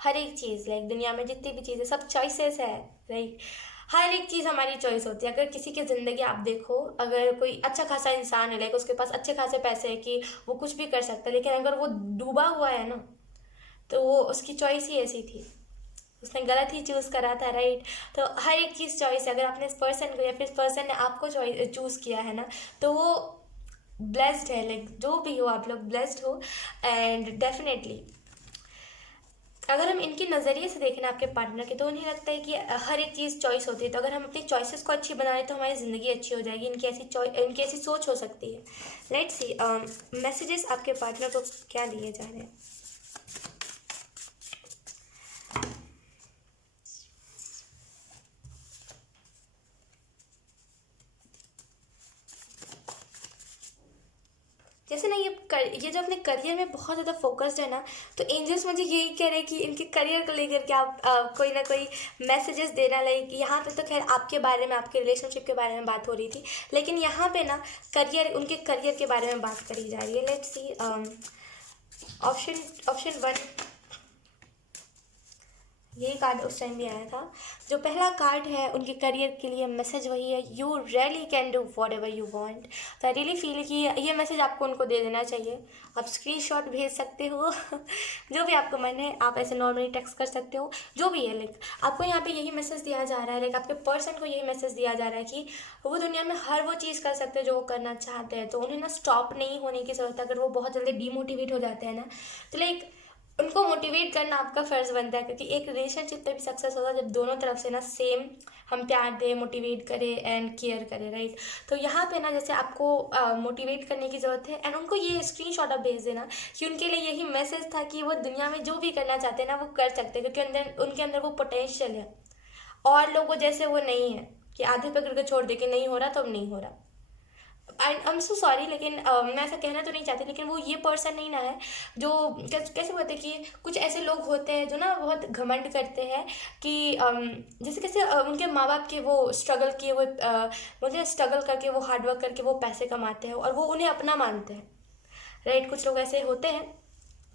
हर एक चीज़, लाइक दुनिया में जितनी भी चीज़ें सब चॉइसेस है, राइट। हर एक चीज़ हमारी चॉइस होती है। अगर किसी की ज़िंदगी आप देखो, अगर कोई अच्छा खासा इंसान है, लाइक उसके पास अच्छे खासे पैसे है कि वो कुछ भी कर सकता है, लेकिन अगर वो डूबा हुआ है ना, तो वो उसकी चॉइस ही ऐसी थी, उसने गलत ही चूज़ करा था, राइट। तो हर एक चीज़ चॉइस है। अगर आपने इस पर्सन को या फिर इस पर्सन ने आपको चूज़ किया है ना, तो वो ब्लेस्ड है, लाइक जो भी हो आप लोग ब्लेस्ड हो। एंड डेफिनेटली अगर हम इनके नज़रिए से देखें ना आपके पार्टनर के, तो उन्हें लगता है कि हर एक चीज़ चॉइस होती है। तो अगर हम अपनी चॉइसेस को अच्छी बनाएं तो हमारी ज़िंदगी अच्छी हो जाएगी। इनकी ऐसी सोच हो सकती है। लेट्स सी मैसेजेस आपके पार्टनर को क्या दिए जा रहे हैं। जैसे ना ये जो अपने करियर में बहुत ज़्यादा फोकस्ड है ना, तो एंजल्स मुझे यही कह रहे हैं कि इनके करियर को लेकर के आप कोई ना कोई मैसेजेस देना। लाइक यहाँ पे तो खैर आपके बारे में, आपके रिलेशनशिप के बारे में बात हो रही थी, लेकिन यहाँ पे ना उनके करियर के बारे में बात करी जा रही है। लेट्स सी ऑप्शन 1, यही कार्ड उस टाइम भी आया था। जो पहला कार्ड है उनके करियर के लिए मैसेज वही है, you really can do what ever you want. तो आई रियली फील कि ये मैसेज आपको उनको दे देना चाहिए। आप स्क्रीनशॉट भेज सकते हो जो भी आपको मन है, आप ऐसे नॉर्मली टेक्स्ट कर सकते हो, जो भी है। लाइक आपको यहाँ पे यही मैसेज दिया जा रहा है, लाइक आपके पर्सन को यही मैसेज दिया जा रहा है कि वो दुनिया में हर वो चीज़ कर सकते हैं जो वो करना चाहते हैं। तो उन्हें ना स्टॉप नहीं होने की ज़रूरत है। अगर वो बहुत जल्दी डीमोटिवेट हो जाते हैं ना, तो लाइक उनको मोटिवेट करना आपका फ़र्ज़ बनता है, क्योंकि एक रिलेशनशिप तभी सक्सेस होगा जब दोनों तरफ से ना सेम हम प्यार दें, मोटिवेट करें एंड केयर करें, राइट। तो यहाँ पे ना जैसे आपको मोटिवेट करने की ज़रूरत है, एंड उनको ये स्क्रीनशॉट आप भेज देना कि उनके लिए यही मैसेज था कि वो दुनिया में जो भी करना चाहते हैं ना वो कर सकते हैं, क्योंकि उनके अंदर वो पोटेंशियल है। और लोगों जैसे वो नहीं है कि आधे पे करके छोड़ दे कि नहीं हो रहा तो अब नहीं हो रहा। आई एम सो सॉरी, लेकिन मैं ऐसा कहना तो नहीं चाहती, लेकिन वो ये पर्सन नहीं ना है जो कैसे बोलते हैं कि कुछ ऐसे लोग होते हैं जो ना बहुत घमंड करते हैं कि जैसे कैसे उनके माँ बाप के वो स्ट्रगल किए हुए बोलते हैं, स्ट्रगल करके वो हार्डवर्क करके वो पैसे कमाते हैं और वो उन्हें अपना मानते हैं, राइट। कुछ लोग ऐसे होते हैं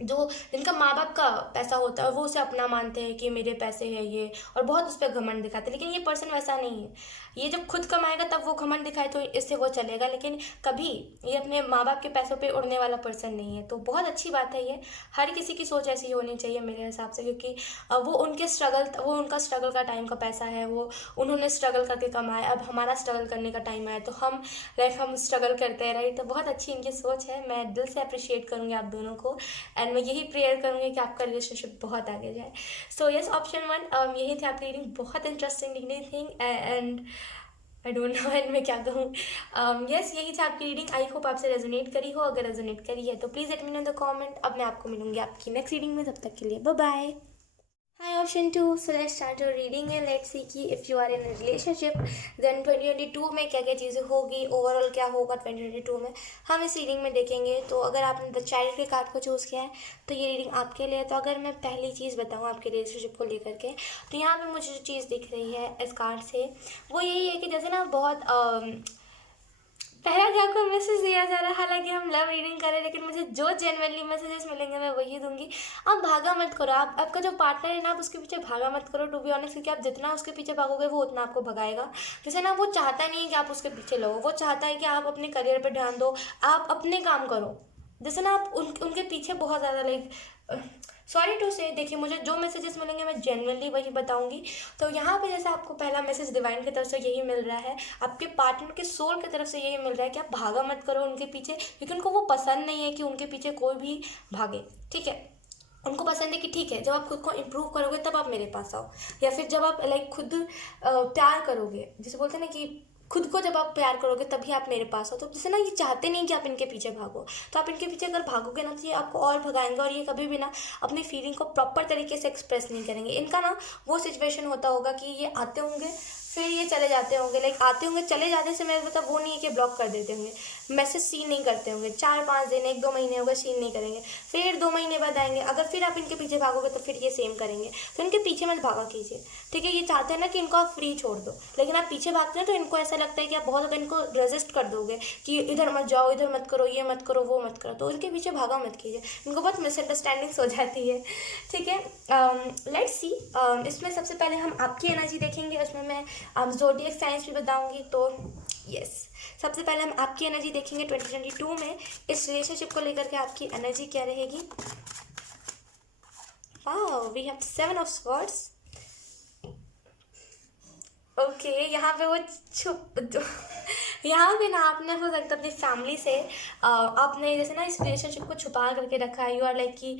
जो जिनका माँ बाप का पैसा होता है वो उसे अपना मानते हैं कि मेरे पैसे हैं ये, और बहुत उस पर घमंड दिखाते हैं। लेकिन ये पर्सन वैसा नहीं है। ये जब खुद कमाएगा तब वो घमंड दिखाए तो इससे वो चलेगा, लेकिन कभी ये अपने माँ बाप के पैसों पे उड़ने वाला पर्सन नहीं है। तो बहुत अच्छी बात है ये। हर किसी की सोच ऐसी होनी चाहिए मेरे हिसाब से, क्योंकि वो उनका स्ट्रगल का टाइम का पैसा है, वो उन्होंने स्ट्रगल करके कमाया। अब हमारा स्ट्रगल करने का टाइम आया तो हम स्ट्रगल करते हैं, राइट। तो बहुत अच्छी इनकी सोच है। मैं दिल से अप्रिशिएट करूँगी आप दोनों को, एंड मैं यही प्रेयर करूँगी कि आपका रिलेशनशिप बहुत आगे जाए। सो यस, ऑप्शन 1 यही थी आपकी रीडिंग। बहुत इंटरेस्टिंग रीडिंग थी and I don't know and मैं क्या कहूँ। यस, यही थी आपकी रीडिंग। आई होप आपसे रेजोनेट करी हो। अगर रेजोनेट करी है तो please let me no in the comment. अब मैं आपको मिलूंगी आपकी नेक्स्ट रीडिंग में, तब तक के लिए bye bye. Hi, option 2. So let's start your reading and let's see कि if you are in a relationship then 2022 में क्या क्या चीज़ें होगी, ओवरऑल क्या होगा 2022 में, हम इस रीडिंग में देखेंगे। तो अगर आपने द चाइल्ड के कार्ड को चूज़ किया है तो ये रीडिंग आपके लिए है। तो अगर मैं पहली चीज़ बताऊँ आपके रिलेशनशिप को लेकर के, तो यहाँ पे मुझे जो चीज़ दिख रही है इस कार्ड से वो यही है कि जैसे ना बहुत पहला क्या आपको मैसेज दिया जा रहा है। हालांकि हम लव रीडिंग करें, लेकिन मुझे जो जेन्युइनली मैसेजेस मिलेंगे मैं वही दूंगी। आप भागा मत करो। आपका जो पार्टनर है ना, आप उसके पीछे भागा मत करो, टू बी ऑनेस्ट, क्योंकि आप जितना उसके पीछे भागोगे वो उतना आपको भगाएगा। जैसे ना वो चाहता नहीं है कि आप उसके पीछे लगो, वो चाहता है कि आप अपने करियर पर ध्यान दो, आप अपने काम करो। जैसे ना आप उनके पीछे बहुत ज़्यादा लाइक सॉरी टू से, देखिए मुझे जो मैसेजेस मिलेंगे मैं जेन्युइनली वही बताऊंगी। तो यहाँ पे जैसे आपको पहला मैसेज डिवाइन की तरफ से यही मिल रहा है, आपके पार्टनर के सोल की तरफ से यही मिल रहा है कि आप भागा मत करो उनके पीछे, क्योंकि उनको वो पसंद नहीं है कि उनके पीछे कोई भी भागे, ठीक है। उनको पसंद है कि ठीक है, जब आप खुद को इम्प्रूव करोगे तब आप मेरे पास आओ, या फिर जब आप लाइक खुद प्यार करोगे, जैसे बोलते हैं ना कि खुद को जब आप प्यार करोगे तभी आप मेरे पास हो। तो जैसे ना ये चाहते नहीं कि आप इनके पीछे भागो, तो आप इनके पीछे अगर भागोगे ना तो ये आपको और भगाएंगे, और ये कभी भी ना अपनी फीलिंग को प्रॉपर तरीके से एक्सप्रेस नहीं करेंगे। इनका ना वो सिचुएशन होता होगा कि ये आते होंगे फिर ये चले जाते होंगे, लाइक आते होंगे चले जाने से मेरा मतलब वो नहीं है कि ब्लॉक कर देते होंगे, मैसेज सीन नहीं करते होंगे, 4-5 दिन 1-2 महीने हो गए सीन नहीं करेंगे, फिर 2 महीने बाद आएंगे। अगर फिर आप इनके पीछे भागोगे तो फिर ये सेम करेंगे, तो इनके पीछे मत भागा कीजिए, ठीक है। ये चाहते हैं ना कि इनको आप फ्री छोड़ दो, लेकिन आप पीछे भागते हैं तो इनको ऐसा लगता है कि आप बहुत ज़्यादा इनको रेजिस्ट कर दोगे कि इधर मत जाओ, इधर मत करो, ये मत करो, वो मत करो, तो इनके पीछे भागा मत कीजिए, इनको बहुत मिसअंडरस्टैंडिंग्स हो जाती है, ठीक है। लेट्स सी, इसमें सबसे पहले हम आपकी एनर्जी देखेंगे, उसमें मैं ज़ोडिएक साइंस भी बताऊंगी। तो यस, सबसे पहले हम आपकी एनर्जी देखेंगे 2022 में इस रिलेशनशिप को लेकर के आपकी एनर्जी क्या रहेगी। Wow, we have 7 of swords. Okay, यहाँ पे वो यहाँ पे ना आपने हो सकता है अपनी फैमिली से आपने जैसे ना इस रिलेशनशिप को छुपा करके रखा है। यू आर लाइक कि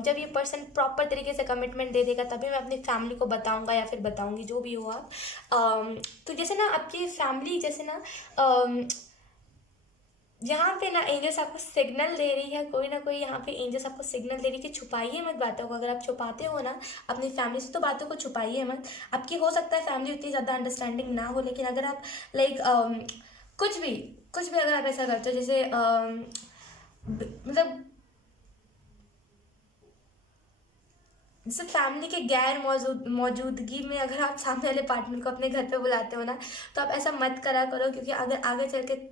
जब ये पर्सन प्रॉपर तरीके से कमिटमेंट दे देगा तभी मैं अपनी फैमिली को बताऊंगा या फिर बताऊंगी, जो भी हो आप। तो जैसे ना आपकी फैमिली जैसे ना यहाँ पे ना एंजल्स आपको सिग्नल दे रही है, कोई ना कोई यहाँ पे एंजल्स आपको सिग्नल दे रही है कि छुपाइए मत बातों को। अगर आप छुपाते हो ना अपनी फैमिली से तो बातों को छुपाइए मत। आपकी हो सकता है फैमिली उतनी ज़्यादा अंडरस्टैंडिंग ना हो, लेकिन अगर आप लाइक कुछ भी अगर आप ऐसा करते हो जैसे मतलब जैसे फैमिली के गैर मौजूदगी में अगर आप सामने वाले पार्टनर को अपने घर पे बुलाते हो ना, तो आप ऐसा मत करा करो, क्योंकि अगर आगे चल के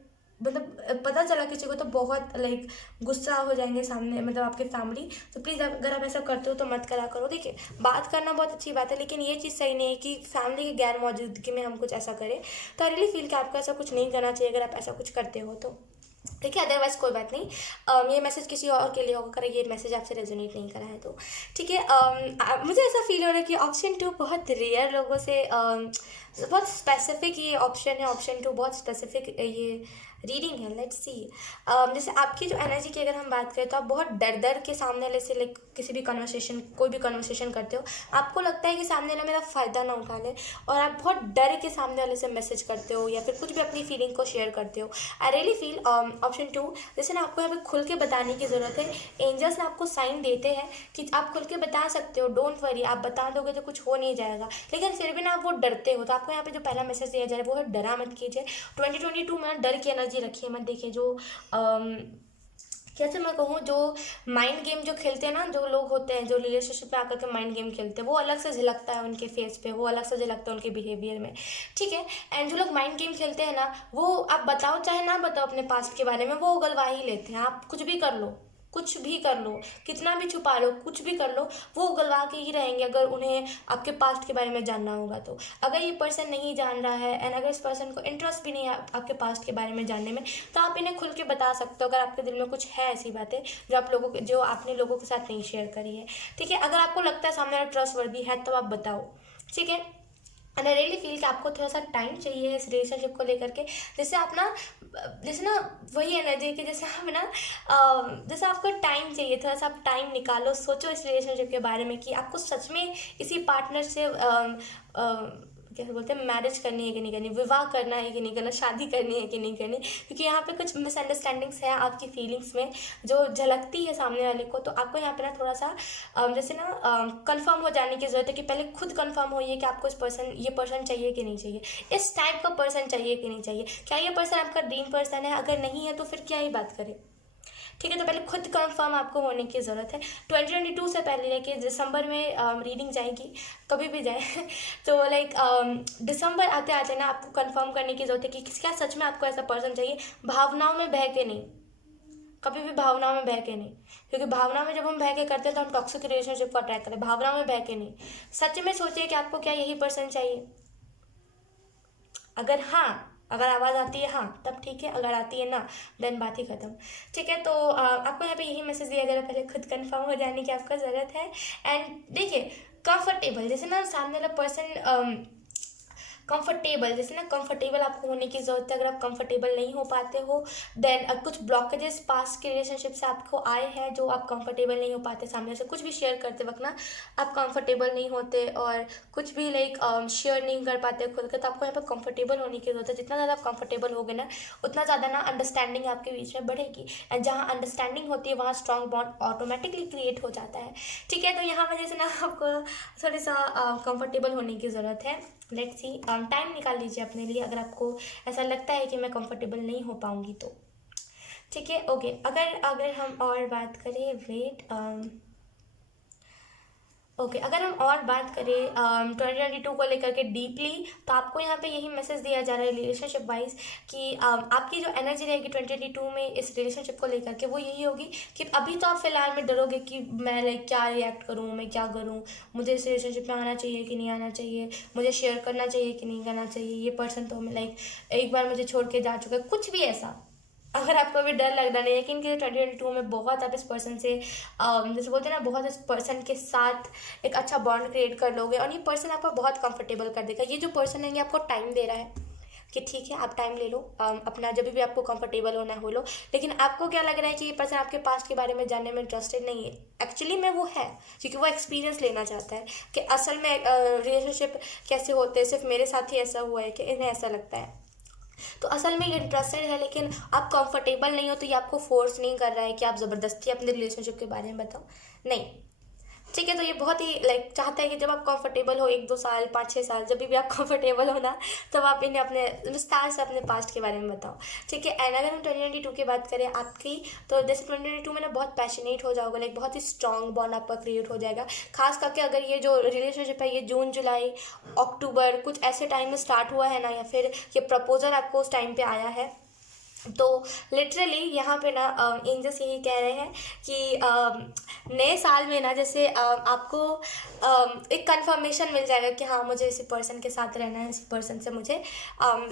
मतलब पता चला किसी को तो बहुत लाइक गुस्सा हो जाएंगे सामने मतलब आपके फैमिली। तो प्लीज़ अगर आप ऐसा करते हो तो मत करा करो। देखिए, बात करना बहुत अच्छी बात है, लेकिन ये चीज़ सही नहीं है कि फैमिली के गैर मौजूदगी में हम कुछ ऐसा करें। तो आई रियली फील कि आपको ऐसा कुछ नहीं करना चाहिए अगर आप ऐसा कुछ करते हो तो, ठीक है। अदरवाइज कोई बात नहीं, ये मैसेज किसी और के लिए होगा, ये मैसेज आपसे रेजोनेट नहीं करा है तो ठीक है। मुझे ऐसा फील हो रहा है कि ऑप्शन 2 बहुत रेयर लोगों से बहुत स्पेसिफिक ये ऑप्शन है। ऑप्शन 2 बहुत स्पेसिफिक ये रीडिंग है। लेट्स सी, जैसे आपकी जो एनर्जी की अगर हम बात करें तो आप बहुत डर के सामने वाले से लाइक किसी भी कन्वर्सेशन कोई भी कन्वर्सेशन करते हो, आपको लगता है कि सामने वाला मेरा फ़ायदा ना उठा ले, और आप बहुत डर के सामने वाले से मैसेज करते हो या फिर कुछ भी अपनी फीलिंग को शेयर करते हो। आई रियली फील ऑप्शन 2 जैसे ना आपको यहाँ पे खुल के बताने की ज़रूरत है। एंजल्स ना आपको साइन देते हैं कि आप खुल के बता सकते हो, डोंट वरी, आप बता दोगे तो कुछ हो नहीं जाएगा, लेकिन फिर भी ना आप वो डरते हो। तो आपको यहाँ पे जो पहला मैसेज दिया जा रहा है वो है डरा मत कीजिए। 2022 में डर की एनर्जी रखिए मत। देखिए, जो कैसे मैं कहूँ, जो माइंड गेम जो खेलते हैं ना, जो लोग होते हैं जो रिलेशनशिप में आकर के माइंड गेम खेलते हैं, वो अलग से झलकता है उनके फेस पे, वो अलग से झलकता है उनके बिहेवियर में, ठीक है। एंड जो लोग माइंड गेम खेलते हैं ना, वो आप बताओ चाहे ना बताओ अपने पास्ट के बारे में, वो उगलवा ही लेते हैं। आप कुछ भी कर लो, कुछ भी कर लो, कितना भी छुपा लो, कुछ भी कर लो, वो उगलवा के ही रहेंगे अगर उन्हें आपके पास्ट के बारे में जानना होगा तो। अगर ये पर्सन नहीं जान रहा है एंड अगर इस पर्सन को इंटरेस्ट भी नहीं है आपके पास्ट के बारे में जानने में, तो आप इन्हें खुल के बता सकते हो अगर आपके दिल में कुछ है ऐसी बातें जो आपने लोगों के साथ नहीं शेयर करी है, ठीक है। अगर आपको लगता है सामने वाला ट्रस्टवर्दी है तो आप बताओ, ठीक है। एंड आई रियली फील कि आपको थोड़ा सा टाइम चाहिए इस रिलेशनशिप को लेकर के। जैसे आप ना जैसे ना वही एनर्जी कि जैसे आप ना जैसे आपको टाइम चाहिए, थोड़ा सा आप टाइम निकालो, सोचो इस रिलेशनशिप के बारे में कि आपको सच में इसी पार्टनर से कैसे बोलते हैं, मैरिज करनी है कि नहीं करनी, विवाह करना है कि नहीं करना, शादी करनी है कि नहीं करनी, क्योंकि यहाँ पे कुछ मिसअंडरस्टैंडिंग्स है आपकी फीलिंग्स में जो झलकती है सामने वाले को। तो आपको यहाँ पे ना थोड़ा सा जैसे ना कंफर्म हो जाने की ज़रूरत है कि पहले खुद कंफर्म होइए कि आपको ये पर्सन चाहिए कि नहीं चाहिए, इस टाइप का पर्सन चाहिए कि नहीं चाहिए, क्या ये पर्सन आपका ड्रीम पर्सन है, अगर नहीं है तो फिर क्या ही बात करें, ठीक है। तो पहले खुद कंफर्म आपको होने की ज़रूरत है। 2022 से पहले लेके दिसंबर में रीडिंग जाएगी, कभी भी जाए तो लाइक दिसंबर आते आते ना आपको कंफर्म करने की ज़रूरत है कि क्या सच में आपको ऐसा पर्सन चाहिए। भावनाओं में बह के नहीं, कभी भी भावनाओं में बह के नहीं, क्योंकि भावना में जब हम बह के करते हैं तो हम टॉक्सिक रिलेशनशिप को अट्रैक्ट करते हैं। भावनाओं में बह के नहीं, सच में सोचिए कि आपको क्या यही पर्सन चाहिए। अगर आवाज़ आती है हाँ तब ठीक है, अगर आती है ना देन बात ही ख़त्म, ठीक है। तो आपको यहाँ पे यही मैसेज दिया जा रहा है, पहले खुद कंफर्म हो जाने की आपको ज़रूरत है। एंड देखिए, कंफर्टेबल जैसे ना सामने वाला पर्सन कंफर्टेबल जैसे ना कंफर्टेबल आपको होने की ज़रूरत है। अगर आप कंफर्टेबल नहीं हो पाते हो देन कुछ ब्लॉकेजेस पास्ट के रिलेशनशिप से आपको आए हैं जो आप कंफर्टेबल नहीं हो पाते, सामने से कुछ भी शेयर करते वक्त ना आप कंफर्टेबल नहीं होते और कुछ भी लाइक शेयर नहीं कर पाते खुल के। तो आपको यहाँ पर कंफर्टेबल होने की ज़रूरत है। जितना ज़्यादा आप कंफर्टेबल होगे ना उतना ज़्यादा ना अंडरस्टैंडिंग आपके बीच में बढ़ेगी, एंड जहाँ अंडरस्टैंडिंग होती है वहाँ स्ट्रॉन्ग बॉन्ड ऑटोमेटिकली क्रिएट हो जाता है, ठीक है। तो यहाँ वजह से ना आपको थोड़ा सा कंफर्टेबल होने की ज़रूरत है। लेट्स सी, टाइम निकाल लीजिए अपने लिए अगर आपको ऐसा लगता है कि मैं कंफर्टेबल नहीं हो पाऊँगी तो। ठीक है, ओके। अगर अगर हम और बात करें, वेट, ओके, अगर हम और बात करें 2022 को लेकर के डीपली, तो आपको यहाँ पे यही मैसेज दिया जा रहा है रिलेशनशिप वाइज कि आपकी जो एनर्जी रहेगी 2022 में इस रिलेशनशिप को लेकर के वो यही होगी कि अभी तो आप फिलहाल में डरोगे कि मैं लाइक क्या रिएक्ट करूँ, मैं क्या करूँ, मुझे इस रिलेशनशिप में आना चाहिए कि नहीं आना चाहिए, मुझे शेयर करना चाहिए कि नहीं करना चाहिए, ये पर्सन तो हमें लाइक एक बार मुझे छोड़ के जा चुका है, कुछ भी ऐसा। अगर आपको अभी डर लग रहा नहीं है कि इनके 2022 में बहुत आप इस पर्सन से जैसे बोलते हैं ना, बहुत इस पर्सन के साथ एक अच्छा बॉन्ड क्रिएट कर लोगे और ये पर्सन आपको बहुत कंफर्टेबल कर देगा। ये जो पर्सन है ये आपको टाइम दे रहा है कि ठीक है आप टाइम ले लो, अपना जब भी आपको कंफर्टेबल होना है हो लो। लेकिन आपको क्या लग रहा है कि ये पर्सन आपके पास्ट के बारे में जानने में इंटरेस्टेड नहीं है। एक्चुअली में वो है, क्योंकि वो एक्सपीरियंस लेना चाहता है कि असल में रिलेशनशिप कैसे होते हैं, सिर्फ मेरे साथ ही ऐसा हुआ है कि इन्हें ऐसा लगता है। तो असल में ये इंटरेस्टेड है, लेकिन आप कंफर्टेबल नहीं हो, तो ये आपको फोर्स नहीं कर रहा है कि आप ज़बरदस्ती अपने रिलेशनशिप के बारे में बताओ, नहीं। ठीक है, तो ये बहुत ही लाइक चाहता है कि जब आप कंफर्टेबल हो 1-2 साल 5-6 साल, जब भी आप कंफर्टेबल हो ना, तब आप इन्हें अपने विस्तार से अपने पास्ट के बारे में बताओ। ठीक है, एंड अगर हम 2022 की बात करें आपकी, तो जैसे 2022 में ना बहुत पैशनेट हो जाओगे, लाइक बहुत ही स्ट्रॉन्ग बॉन्ड आपका क्रिएट हो जाएगा। खास करके अगर ये जो रिलेशनशिप है ये जून जुलाई अक्टूबर कुछ ऐसे टाइम में स्टार्ट हुआ है ना, या फिर ये प्रपोजल आपको उस टाइम पे आया है, तो लिटरली यहाँ पे ना एंजल्स यही कह रहे हैं कि नए साल में ना जैसे आपको एक कंफर्मेशन मिल जाएगा कि हाँ मुझे इसी पर्सन के साथ रहना है, इसी पर्सन से मुझे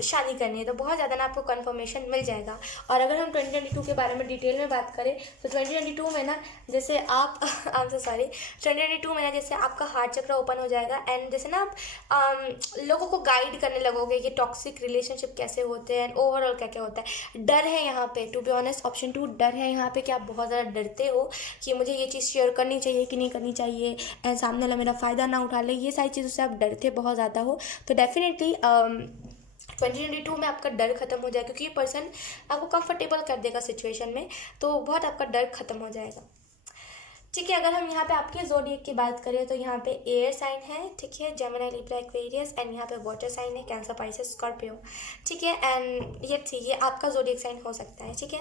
शादी करनी है, तो बहुत ज़्यादा ना आपको कंफर्मेशन मिल जाएगा। और अगर हम 2022 के बारे में डिटेल में बात करें तो 2022 में ना जैसे आप आई एम सो सॉरी, 2022 में ना जैसे आपका हार्ट चक्र ओपन हो जाएगा, एंड जैसे ना आप लोगों को गाइड करने लगोगे कि टॉक्सिक रिलेशनशिप कैसे होते हैं, ओवरऑल क्या क्या होता है। डर है यहाँ पे, टू बी ऑनेस्ट ऑप्शन 2 डर है यहाँ पे कि आप बहुत ज़्यादा डरते हो कि मुझे ये चीज़ शेयर करनी चाहिए कि नहीं करनी चाहिए, एंड सामने वाला मेरा फ़ायदा ना उठा ले, ये सारी चीज़ों से आप डरते बहुत ज़्यादा हो। तो डेफिनेटली 2022 में आपका डर खत्म हो जाएगा, क्योंकि ये पर्सन आपको कंफर्टेबल कर देगा सिचुएशन में, तो बहुत आपका डर खत्म हो जाएगा। ठीक है, अगर हम यहाँ पे आपके जोडिएक की बात करें तो यहाँ पे एयर साइन है, ठीक है, जेमिनी लिब्रा एक्वेरियस, एंड यहाँ पे वाटर साइन है, कैंसर पाइसेस स्कॉर्पियो। ठीक है, एंड ये आपका जोडिएक साइन हो सकता है। ठीक है,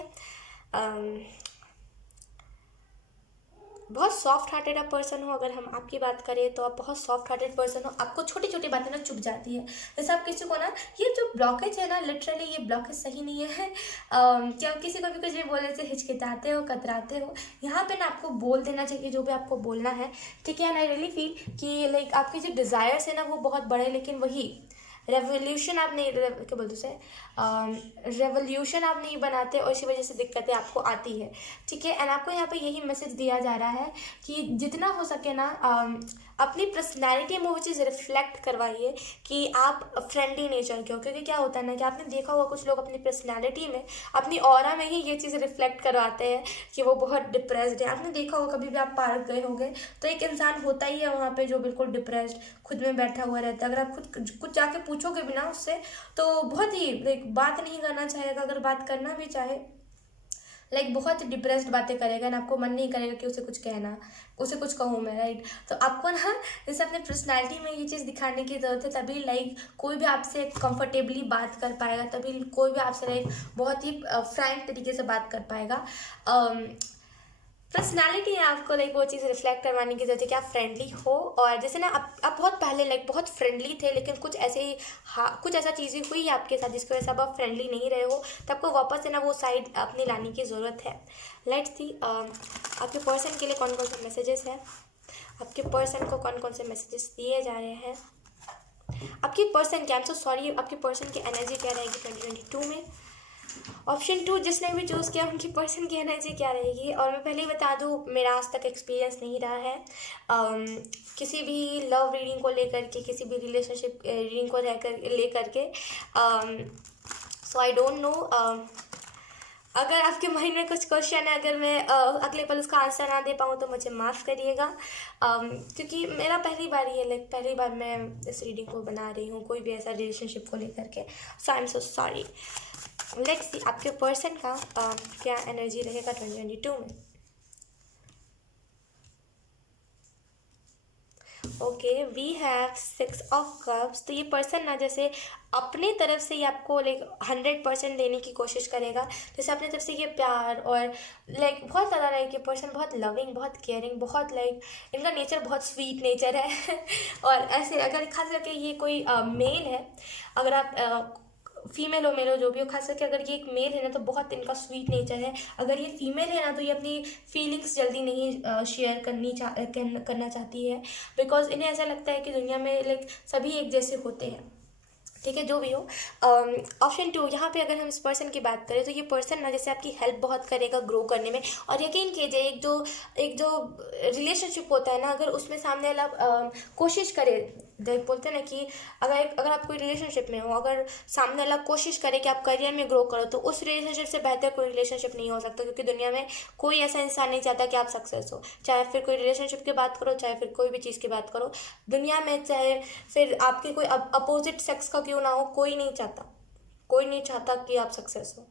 बहुत सॉफ्ट हार्टेड आप पर्सन हो। अगर हम आपकी बात करें तो आप बहुत सॉफ्ट हार्टेड पर्सन हो, आपको छोटी छोटी बातें ना चुभ जाती है। जैसे आप किसी को ना, ये जो ब्लॉकेज है ना, लिटरली ये ब्लॉकेज सही नहीं है। क्या किसी को भी कुछ भी बोलने से हिचकिचाते हो, कतराते हो, यहाँ पे ना आपको बोल देना चाहिए जो भी आपको बोलना है। ठीक है, एंड आई रियली फील कि लाइक आपकी जो डिज़ायर्स है ना वो बहुत बड़े, लेकिन वही रेवोल्यूशन आप नहीं, क्या बोलते उसे, रेवोल्यूशन आप नहीं बनाते, और इसी वजह से दिक्कतें आपको आती है। ठीक है, एंड आपको यहाँ पे यही मैसेज दिया जा रहा है कि जितना हो सके ना अपनी पर्सनैलिटी में वो चीज़ रिफ्लेक्ट करवाइए कि आप फ्रेंडली नेचर के हो। क्योंकि क्या होता है ना कि आपने देखा होगा कुछ लोग अपनी पर्सनैलिटी में, अपनी ऑरा में ही ये चीज़ रिफ्लेक्ट करवाते हैं कि वो बहुत डिप्रेस्ड है। आपने देखा होगा, कभी भी आप पार्क गए होंगे तो एक इंसान होता ही है वहाँ पे जो बिल्कुल डिप्रेस्ड खुद में बैठा हुआ रहता है। अगर आप खुद कुछ जाके पूछोगे भी ना उससे, तो बहुत ही लाइक बात नहीं करना चाहेगा, अगर बात करना भी चाहे लाइक बहुत डिप्रेस्ड बातें करेगा ना, आपको मन नहीं करेगा कि उसे कुछ कहना, उसे कुछ कहूँ मैं, राइट। तो आपको ना जैसे अपने पर्सनैलिटी में ये चीज़ दिखाने की ज़रूरत है, तभी लाइक कोई भी आपसे कंफर्टेबली बात कर पाएगा, तभी कोई भी आपसे लाइक बहुत ही फ्रैंक तरीके से बात कर पाएगा। पर्सनैलिटी है, आपको लाइक वो चीज़ रिफ्लेक्ट करवाने की जरूरत है कि आप फ्रेंडली हो। और जैसे ना आप बहुत पहले लाइक बहुत फ्रेंडली थे, लेकिन कुछ ऐसे ही कुछ ऐसा चीज़ें हुई है आपके साथ जिसकी वजह से आप फ्रेंडली नहीं रहे हो, तो आपको वापस से ना वो साइड अपनी लाने की ज़रूरत है। लेट्स सी आपके पर्सन के लिए कौन कौन से मैसेजेस हैं, आपके पर्सन को कौन कौन से मैसेजेस दिए जा रहे हैं। आपकी पर्सन की, आई एम सो सॉरी, आपके पर्सन की एनर्जी क्या रहेगी 2022 में। ऑप्शन 2 जिसने भी चूज़ किया उनकी पर्सन की एनर्जी क्या रहेगी। और मैं पहले ही बता दूँ, मेरा आज तक एक्सपीरियंस नहीं रहा है किसी भी लव रीडिंग को लेकर के, किसी भी रिलेशनशिप रीडिंग को लेकर के। सो आई डोंट नो, अगर आपके माइंड में कुछ क्वेश्चन है, अगर मैं अगले पल उसका आंसर ना दे पाऊँ तो मुझे माफ़ करिएगा, क्योंकि मेरा पहली बार ही है, लाइक पहली बार मैं इस रीडिंग को बना रही हूँ कोई भी ऐसा रिलेशनशिप को लेकर के। So I am so sorry. Let's see आपके पर्सन का क्या एनर्जी रहेगा 2022 में। Okay, we have 6 of cups. तो ये पर्सन ना जैसे अपने तरफ से ही आपको लाइक 100% देने की कोशिश करेगा। जैसे अपने तरफ से ये प्यार और लाइक बहुत ज़्यादा लाइक ये पर्सन बहुत लविंग, बहुत केयरिंग, बहुत लाइक इनका नेचर बहुत स्वीट नेचर है और ऐसे अगर खास करके ये कोई मेल है, अगर आप फीमेल हो मेल हो जो भी हो, खास करके अगर ये एक मेल है ना तो बहुत इनका स्वीट नेचर है। अगर ये फीमेल है ना तो ये अपनी फीलिंग्स जल्दी नहीं शेयर करना चाहती है, बिकॉज इन्हें ऐसा लगता है कि दुनिया में लाइक सभी एक जैसे होते हैं। ठीक है, जो भी हो। ऑप्शन 2, यहाँ पे अगर हम इस पर्सन की बात करें तो ये पर्सन ना जैसे आपकी हेल्प बहुत करेगा ग्रो करने में। और यकीन कीजिए एक जो रिलेशनशिप होता है ना, अगर उसमें सामने वाला कोशिश करे, देख बोलते हैं ना कि अगर आप कोई रिलेशनशिप में हो, अगर सामने वाला कोशिश करे कि आप करियर में ग्रो करो, तो उस रिलेशनशिप से बेहतर कोई रिलेशनशिप नहीं हो सकता। क्योंकि दुनिया में कोई ऐसा इंसान नहीं चाहता कि आप सक्सेस हो, चाहे फिर कोई रिलेशनशिप की बात करो, चाहे फिर कोई भी चीज़ की बात करो दुनिया में, चाहे फिर आपके कोई अपोजिट सेक्स का क्यों ना हो, कोई नहीं चाहता कि आप सक्सेस हो।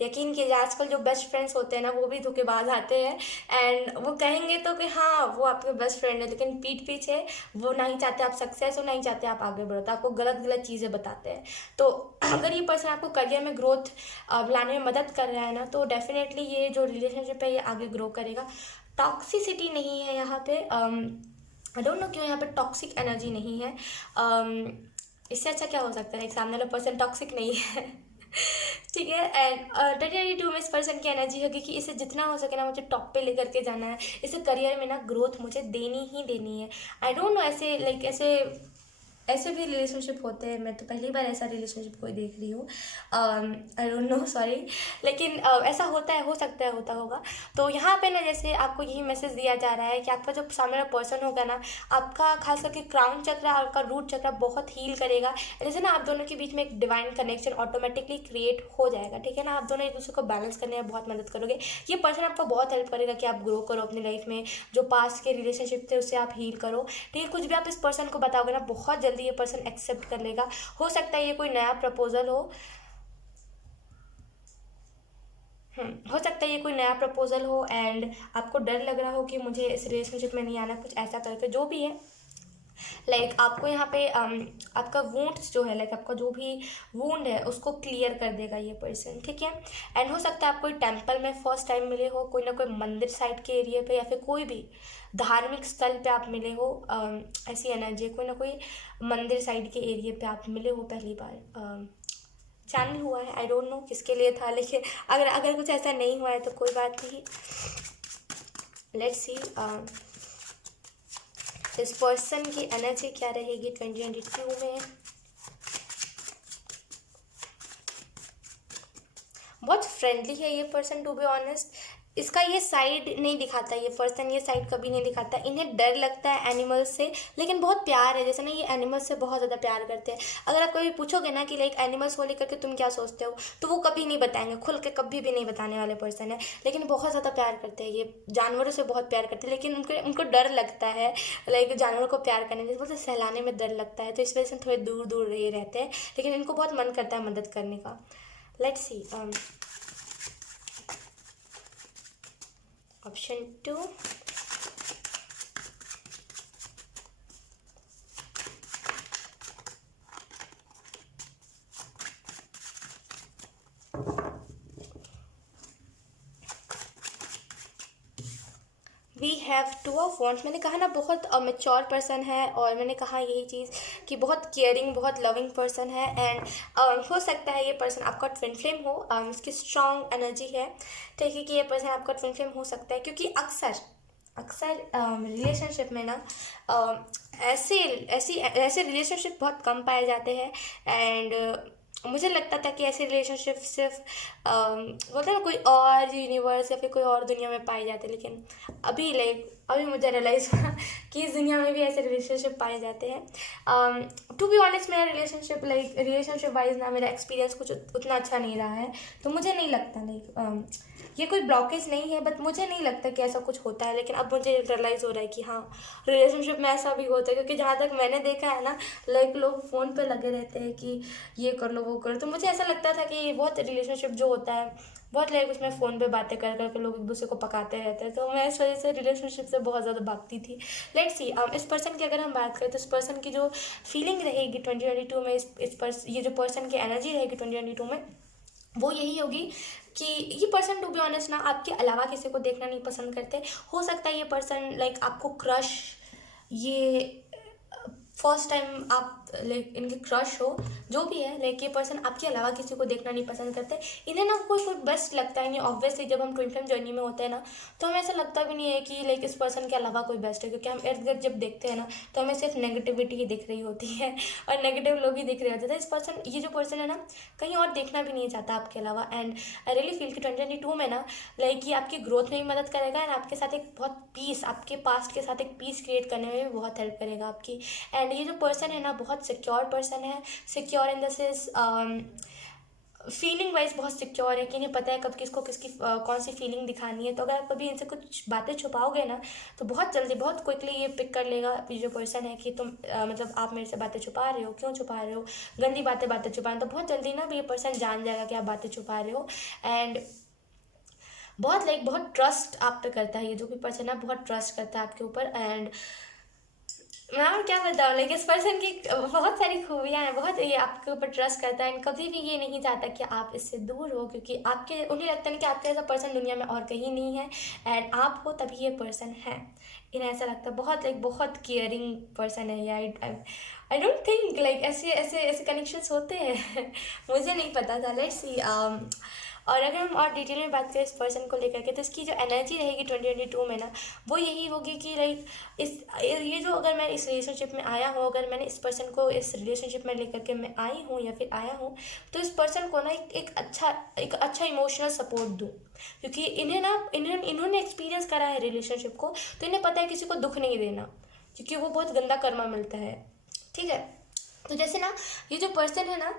यकीन कीजिए आजकल जो बेस्ट फ्रेंड्स होते हैं ना वो भी धोखेबाज आते हैं, एंड वो कहेंगे तो कि हाँ वो आपके बेस्ट फ्रेंड है, लेकिन पीठ पीछे वो नहीं चाहते आप सक्सेस हो, नहीं चाहते आप आगे बढ़ो, तो आपको गलत गलत चीज़ें बताते हैं। तो अगर ये पर्सन आपको करियर में ग्रोथ लाने में मदद कर रहा है ना, तो डेफिनेटली ये जो रिलेशनशिप है ये आगे ग्रो करेगा। टॉक्सिसिटी नहीं है यहाँ पे, आई डोंट नो क्यों यहाँ पे टॉक्सिक एनर्जी नहीं है। इससे अच्छा क्या हो सकता है, एक सामने वाला पर्सन टॉक्सिक नहीं है ठीक है। एंड 2022 में इस पर्सन की एनर्जी होगी कि इसे जितना हो सके ना मुझे टॉप पे लेकर के जाना है, इसे करियर में ना ग्रोथ मुझे देनी ही देनी है। आई डोंट नो ऐसे लाइक ऐसे भी रिलेशनशिप होते हैं, मैं तो पहली बार ऐसा रिलेशनशिप कोई देख रही हूँ, आई डोंट नो सॉरी, लेकिन ऐसा होता है, हो सकता है होता होगा। तो यहाँ पे ना जैसे आपको यही मैसेज दिया जा रहा है कि आपका जो सामने वाला पर्सन होगा ना, आपका खास करके क्राउन चक्र और आपका रूट चक्र बहुत हील करेगा। जैसे ना आप दोनों के बीच में एक डिवाइन कनेक्शन ऑटोमेटिकली क्रिएट हो जाएगा। ठीक है ना, आप दोनों एक दूसरे को बैलेंस करने में बहुत मदद करोगे। ये पर्सन आपको बहुत हेल्प करेगा कि आप ग्रो करो अपनी लाइफ में, जो पास्ट के रिलेशनशिप थे उससे आप हील करो। ठीक है, कुछ भी आप इस पर्सन को बताओगे ना बहुत जल्दी ये पर्सन एक्सेप्ट कर लेगा। हो सकता है ये कोई नया प्रपोजल हो, हो सकता है ये कोई नया प्रपोजल हो एंड आपको डर लग रहा हो कि मुझे इस रिलेशनशिप में नहीं आना, कुछ ऐसा करके जो भी है। लाइक आपको यहाँ पे आपका वुंड्स जो है, लाइक आपका जो भी वुंड है उसको क्लियर कर देगा ये पर्सन। ठीक है, एंड हो सकता है आप कोई टेम्पल में फर्स्ट टाइम मिले हो, कोई ना कोई मंदिर साइड के एरिया पे, या फिर कोई भी धार्मिक स्थल पे आप मिले हो। ऐसी एनर्जी, कोई ना कोई मंदिर साइड के एरिया पे आप मिले हो पहली बार, चैनल हुआ है। आई डोंट नो किसके लिए था, लेकिन अगर अगर कुछ ऐसा नहीं हुआ है तो कोई बात नहीं। लेट्स सी इस पर्सन की एनर्जी क्या रहेगी 2022 में। बहुत फ्रेंडली है ये पर्सन, टू बी ऑनेस्ट। इसका ये साइड नहीं दिखाता, ये पर्सन ये साइड कभी नहीं दिखाता। इन्हें डर लगता है एनिमल्स से, लेकिन बहुत प्यार है। जैसे ना ये एनिमल्स से बहुत ज़्यादा प्यार करते हैं। अगर आप कभी पूछोगे ना कि लाइक एनिमल्स को लेकर के तुम क्या सोचते हो, तो वो कभी नहीं बताएंगे, खुल के कभी भी नहीं बताने वाले पर्सन है। लेकिन बहुत ज़्यादा प्यार करते हैं ये, जानवरों से बहुत प्यार करते हैं, लेकिन उनको डर लगता है लाइक जानवरों को प्यार करने जैसे बोलते सहलाने में डर लगता है, तो इस वजह से थोड़े दूर दूर ये रहते हैं। लेकिन इनको बहुत मन करता है मदद करने का। Let's see option 2, we have 2 of wands. मैंने कहा ना बहुत मेच्योर पर्सन है, और मैंने कहा यही चीज़ कि बहुत केयरिंग, बहुत लविंग पर्सन है। एंड हो सकता है ये पर्सन आपका ट्विन फ्लेम हो, इसकी स्ट्रॉन्ग एनर्जी है। ठीक है कि ये पर्सन आपका ट्विन फ्लेम हो सकता है, क्योंकि अक्सर रिलेशनशिप में ना ऐसे रिलेशनशिप बहुत कम पाए जाते हैं। एंड मुझे लगता था कि ऐसे रिलेशनशिप सिर्फ बोलते हैं ना कोई और यूनिवर्स या फिर कोई और दुनिया में पाए जाते हैं, लेकिन अभी मुझे रियलाइज़ हुआ कि इस दुनिया में भी ऐसे रिलेशनशिप पाए जाते हैं। टू बी ऑनेस्ट मेरा रिलेशनशिप वाइज ना मेरा एक्सपीरियंस कुछ उतना अच्छा नहीं रहा है, तो मुझे नहीं लगता ये कोई ब्लॉकेज नहीं है, बट मुझे नहीं लगता कि ऐसा कुछ होता है। लेकिन अब मुझे रियलाइज़ हो रहा है कि हाँ, रिलेशनशिप में ऐसा भी होता है, क्योंकि जहाँ तक मैंने देखा है ना, लाइक लोग फ़ोन पे लगे रहते हैं कि ये कर लो वो कर लो। तो मुझे ऐसा लगता था कि बहुत रिलेशनशिप जो होता है बहुत लाइक उसमें फ़ोन पे बातें कर कर के लोग एक दूसरे को पकाते रहते हैं। तो मैं इस वजह से रिलेशनशिप से बहुत ज़्यादा भागती थी। लेट्स सी, इस पर्सन की अगर हम बात करें तो इस पर्सन की जो फीलिंग रहेगी 2022 में, ये जो पर्सन की एनर्जी रहेगी 2022 में, वो यही होगी कि ये पर्सन टू बी ऑनेस्ट ना आपके अलावा किसी को देखना नहीं पसंद करते। हो सकता है ये पर्सन लाइक आपको क्रश, ये फर्स्ट टाइम आप लाइक इनके क्रश हो, जो भी है, लाइक ये पर्सन आपके अलावा किसी को देखना नहीं पसंद करते। इन्हें ना कोई बेस्ट लगता है नहीं। ऑब्वियसली जब हम ट्विन फ्लेम जर्नी में होते हैं ना, तो हमें ऐसा लगता भी नहीं है कि लाइक इस पर्सन के अलावा कोई बेस्ट है, क्योंकि हम इर्द गिर्द जब देखते हैं ना, तो हमें सिर्फ नेगेटिविटी ही दिख रही होती है और नेगेटिव लोग ही दिख रहे होते हैं। इस पर्सन, ये जो पर्सन है ना, कहीं और देखना भी नहीं चाहता आपके अलावा। एंड आई रियली फील कि 2022 में ना लाइक ये आपकी ग्रोथ में भी मदद करेगा एंड आपके साथ एक बहुत पीस, आपके पास्ट के साथ एक पीस क्रिएट करने में भी बहुत हेल्प करेगा आपकी। एंड ये जो पर्सन है ना, बहुत सिक्योर पर्सन है। Secure in the sense feeling wise बहुत सिक्योर है कि इन्हें पता है कब किसको किसकी कौन सी फीलिंग दिखानी है। तो अगर आप कभी इनसे कुछ बातें छुपाओगे ना, तो बहुत जल्दी, बहुत क्विकली ये पिक कर लेगा ये जो पर्सन है कि तुम मतलब आप मेरे से बातें छुपा रहे हो, क्यों छुपा रहे हो, गंदी बातें छुपा रहे हो। तो बहुत जल्दी ना ये पर्सन जान जाएगा कि आप बातें छुपा रहे हो। एंड बहुत ट्रस्ट आप पे करता है ये जो भी पर्सन है, बहुत ट्रस्ट करता है आपके ऊपर। एंड मैं और क्या बताऊँ, लाइक इस पर्सन की बहुत सारी खूबियाँ हैं, बहुत ये आपके ऊपर ट्रस्ट करता है एंड कभी भी ये नहीं चाहता कि आप इससे दूर हो, क्योंकि उन्हें लगता है कि आपके ऐसा पर्सन दुनिया में और कहीं नहीं है एंड आप हो तभी ये पर्सन है। इन्हें ऐसा लगता है, बहुत केयरिंग पर्सन है ये। आई डोंट थिंक लाइक ऐसे ऐसे ऐसे कनेक्शंस होते हैं मुझे नहीं पता था। लेट्स सी, और अगर हम और डिटेल में बात करें इस पर्सन को लेकर के, तो इसकी जो एनर्जी रहेगी 2022 में ना, वो यही होगी कि लाइक ये जो, अगर मैं इस रिलेशनशिप में आया हूँ, अगर मैंने इस पर्सन को इस रिलेशनशिप में लेकर के मैं आई हूँ या फिर आया हूँ, तो इस पर्सन को ना एक अच्छा इमोशनल सपोर्ट दूँ। क्योंकि इन्होंने एक्सपीरियंस करा है रिलेशनशिप को, तो इन्हें पता है किसी को दुख नहीं देना, क्योंकि वो बहुत गंदा कर्मा मिलता है। ठीक है, तो जैसे ना ये जो पर्सन है ना,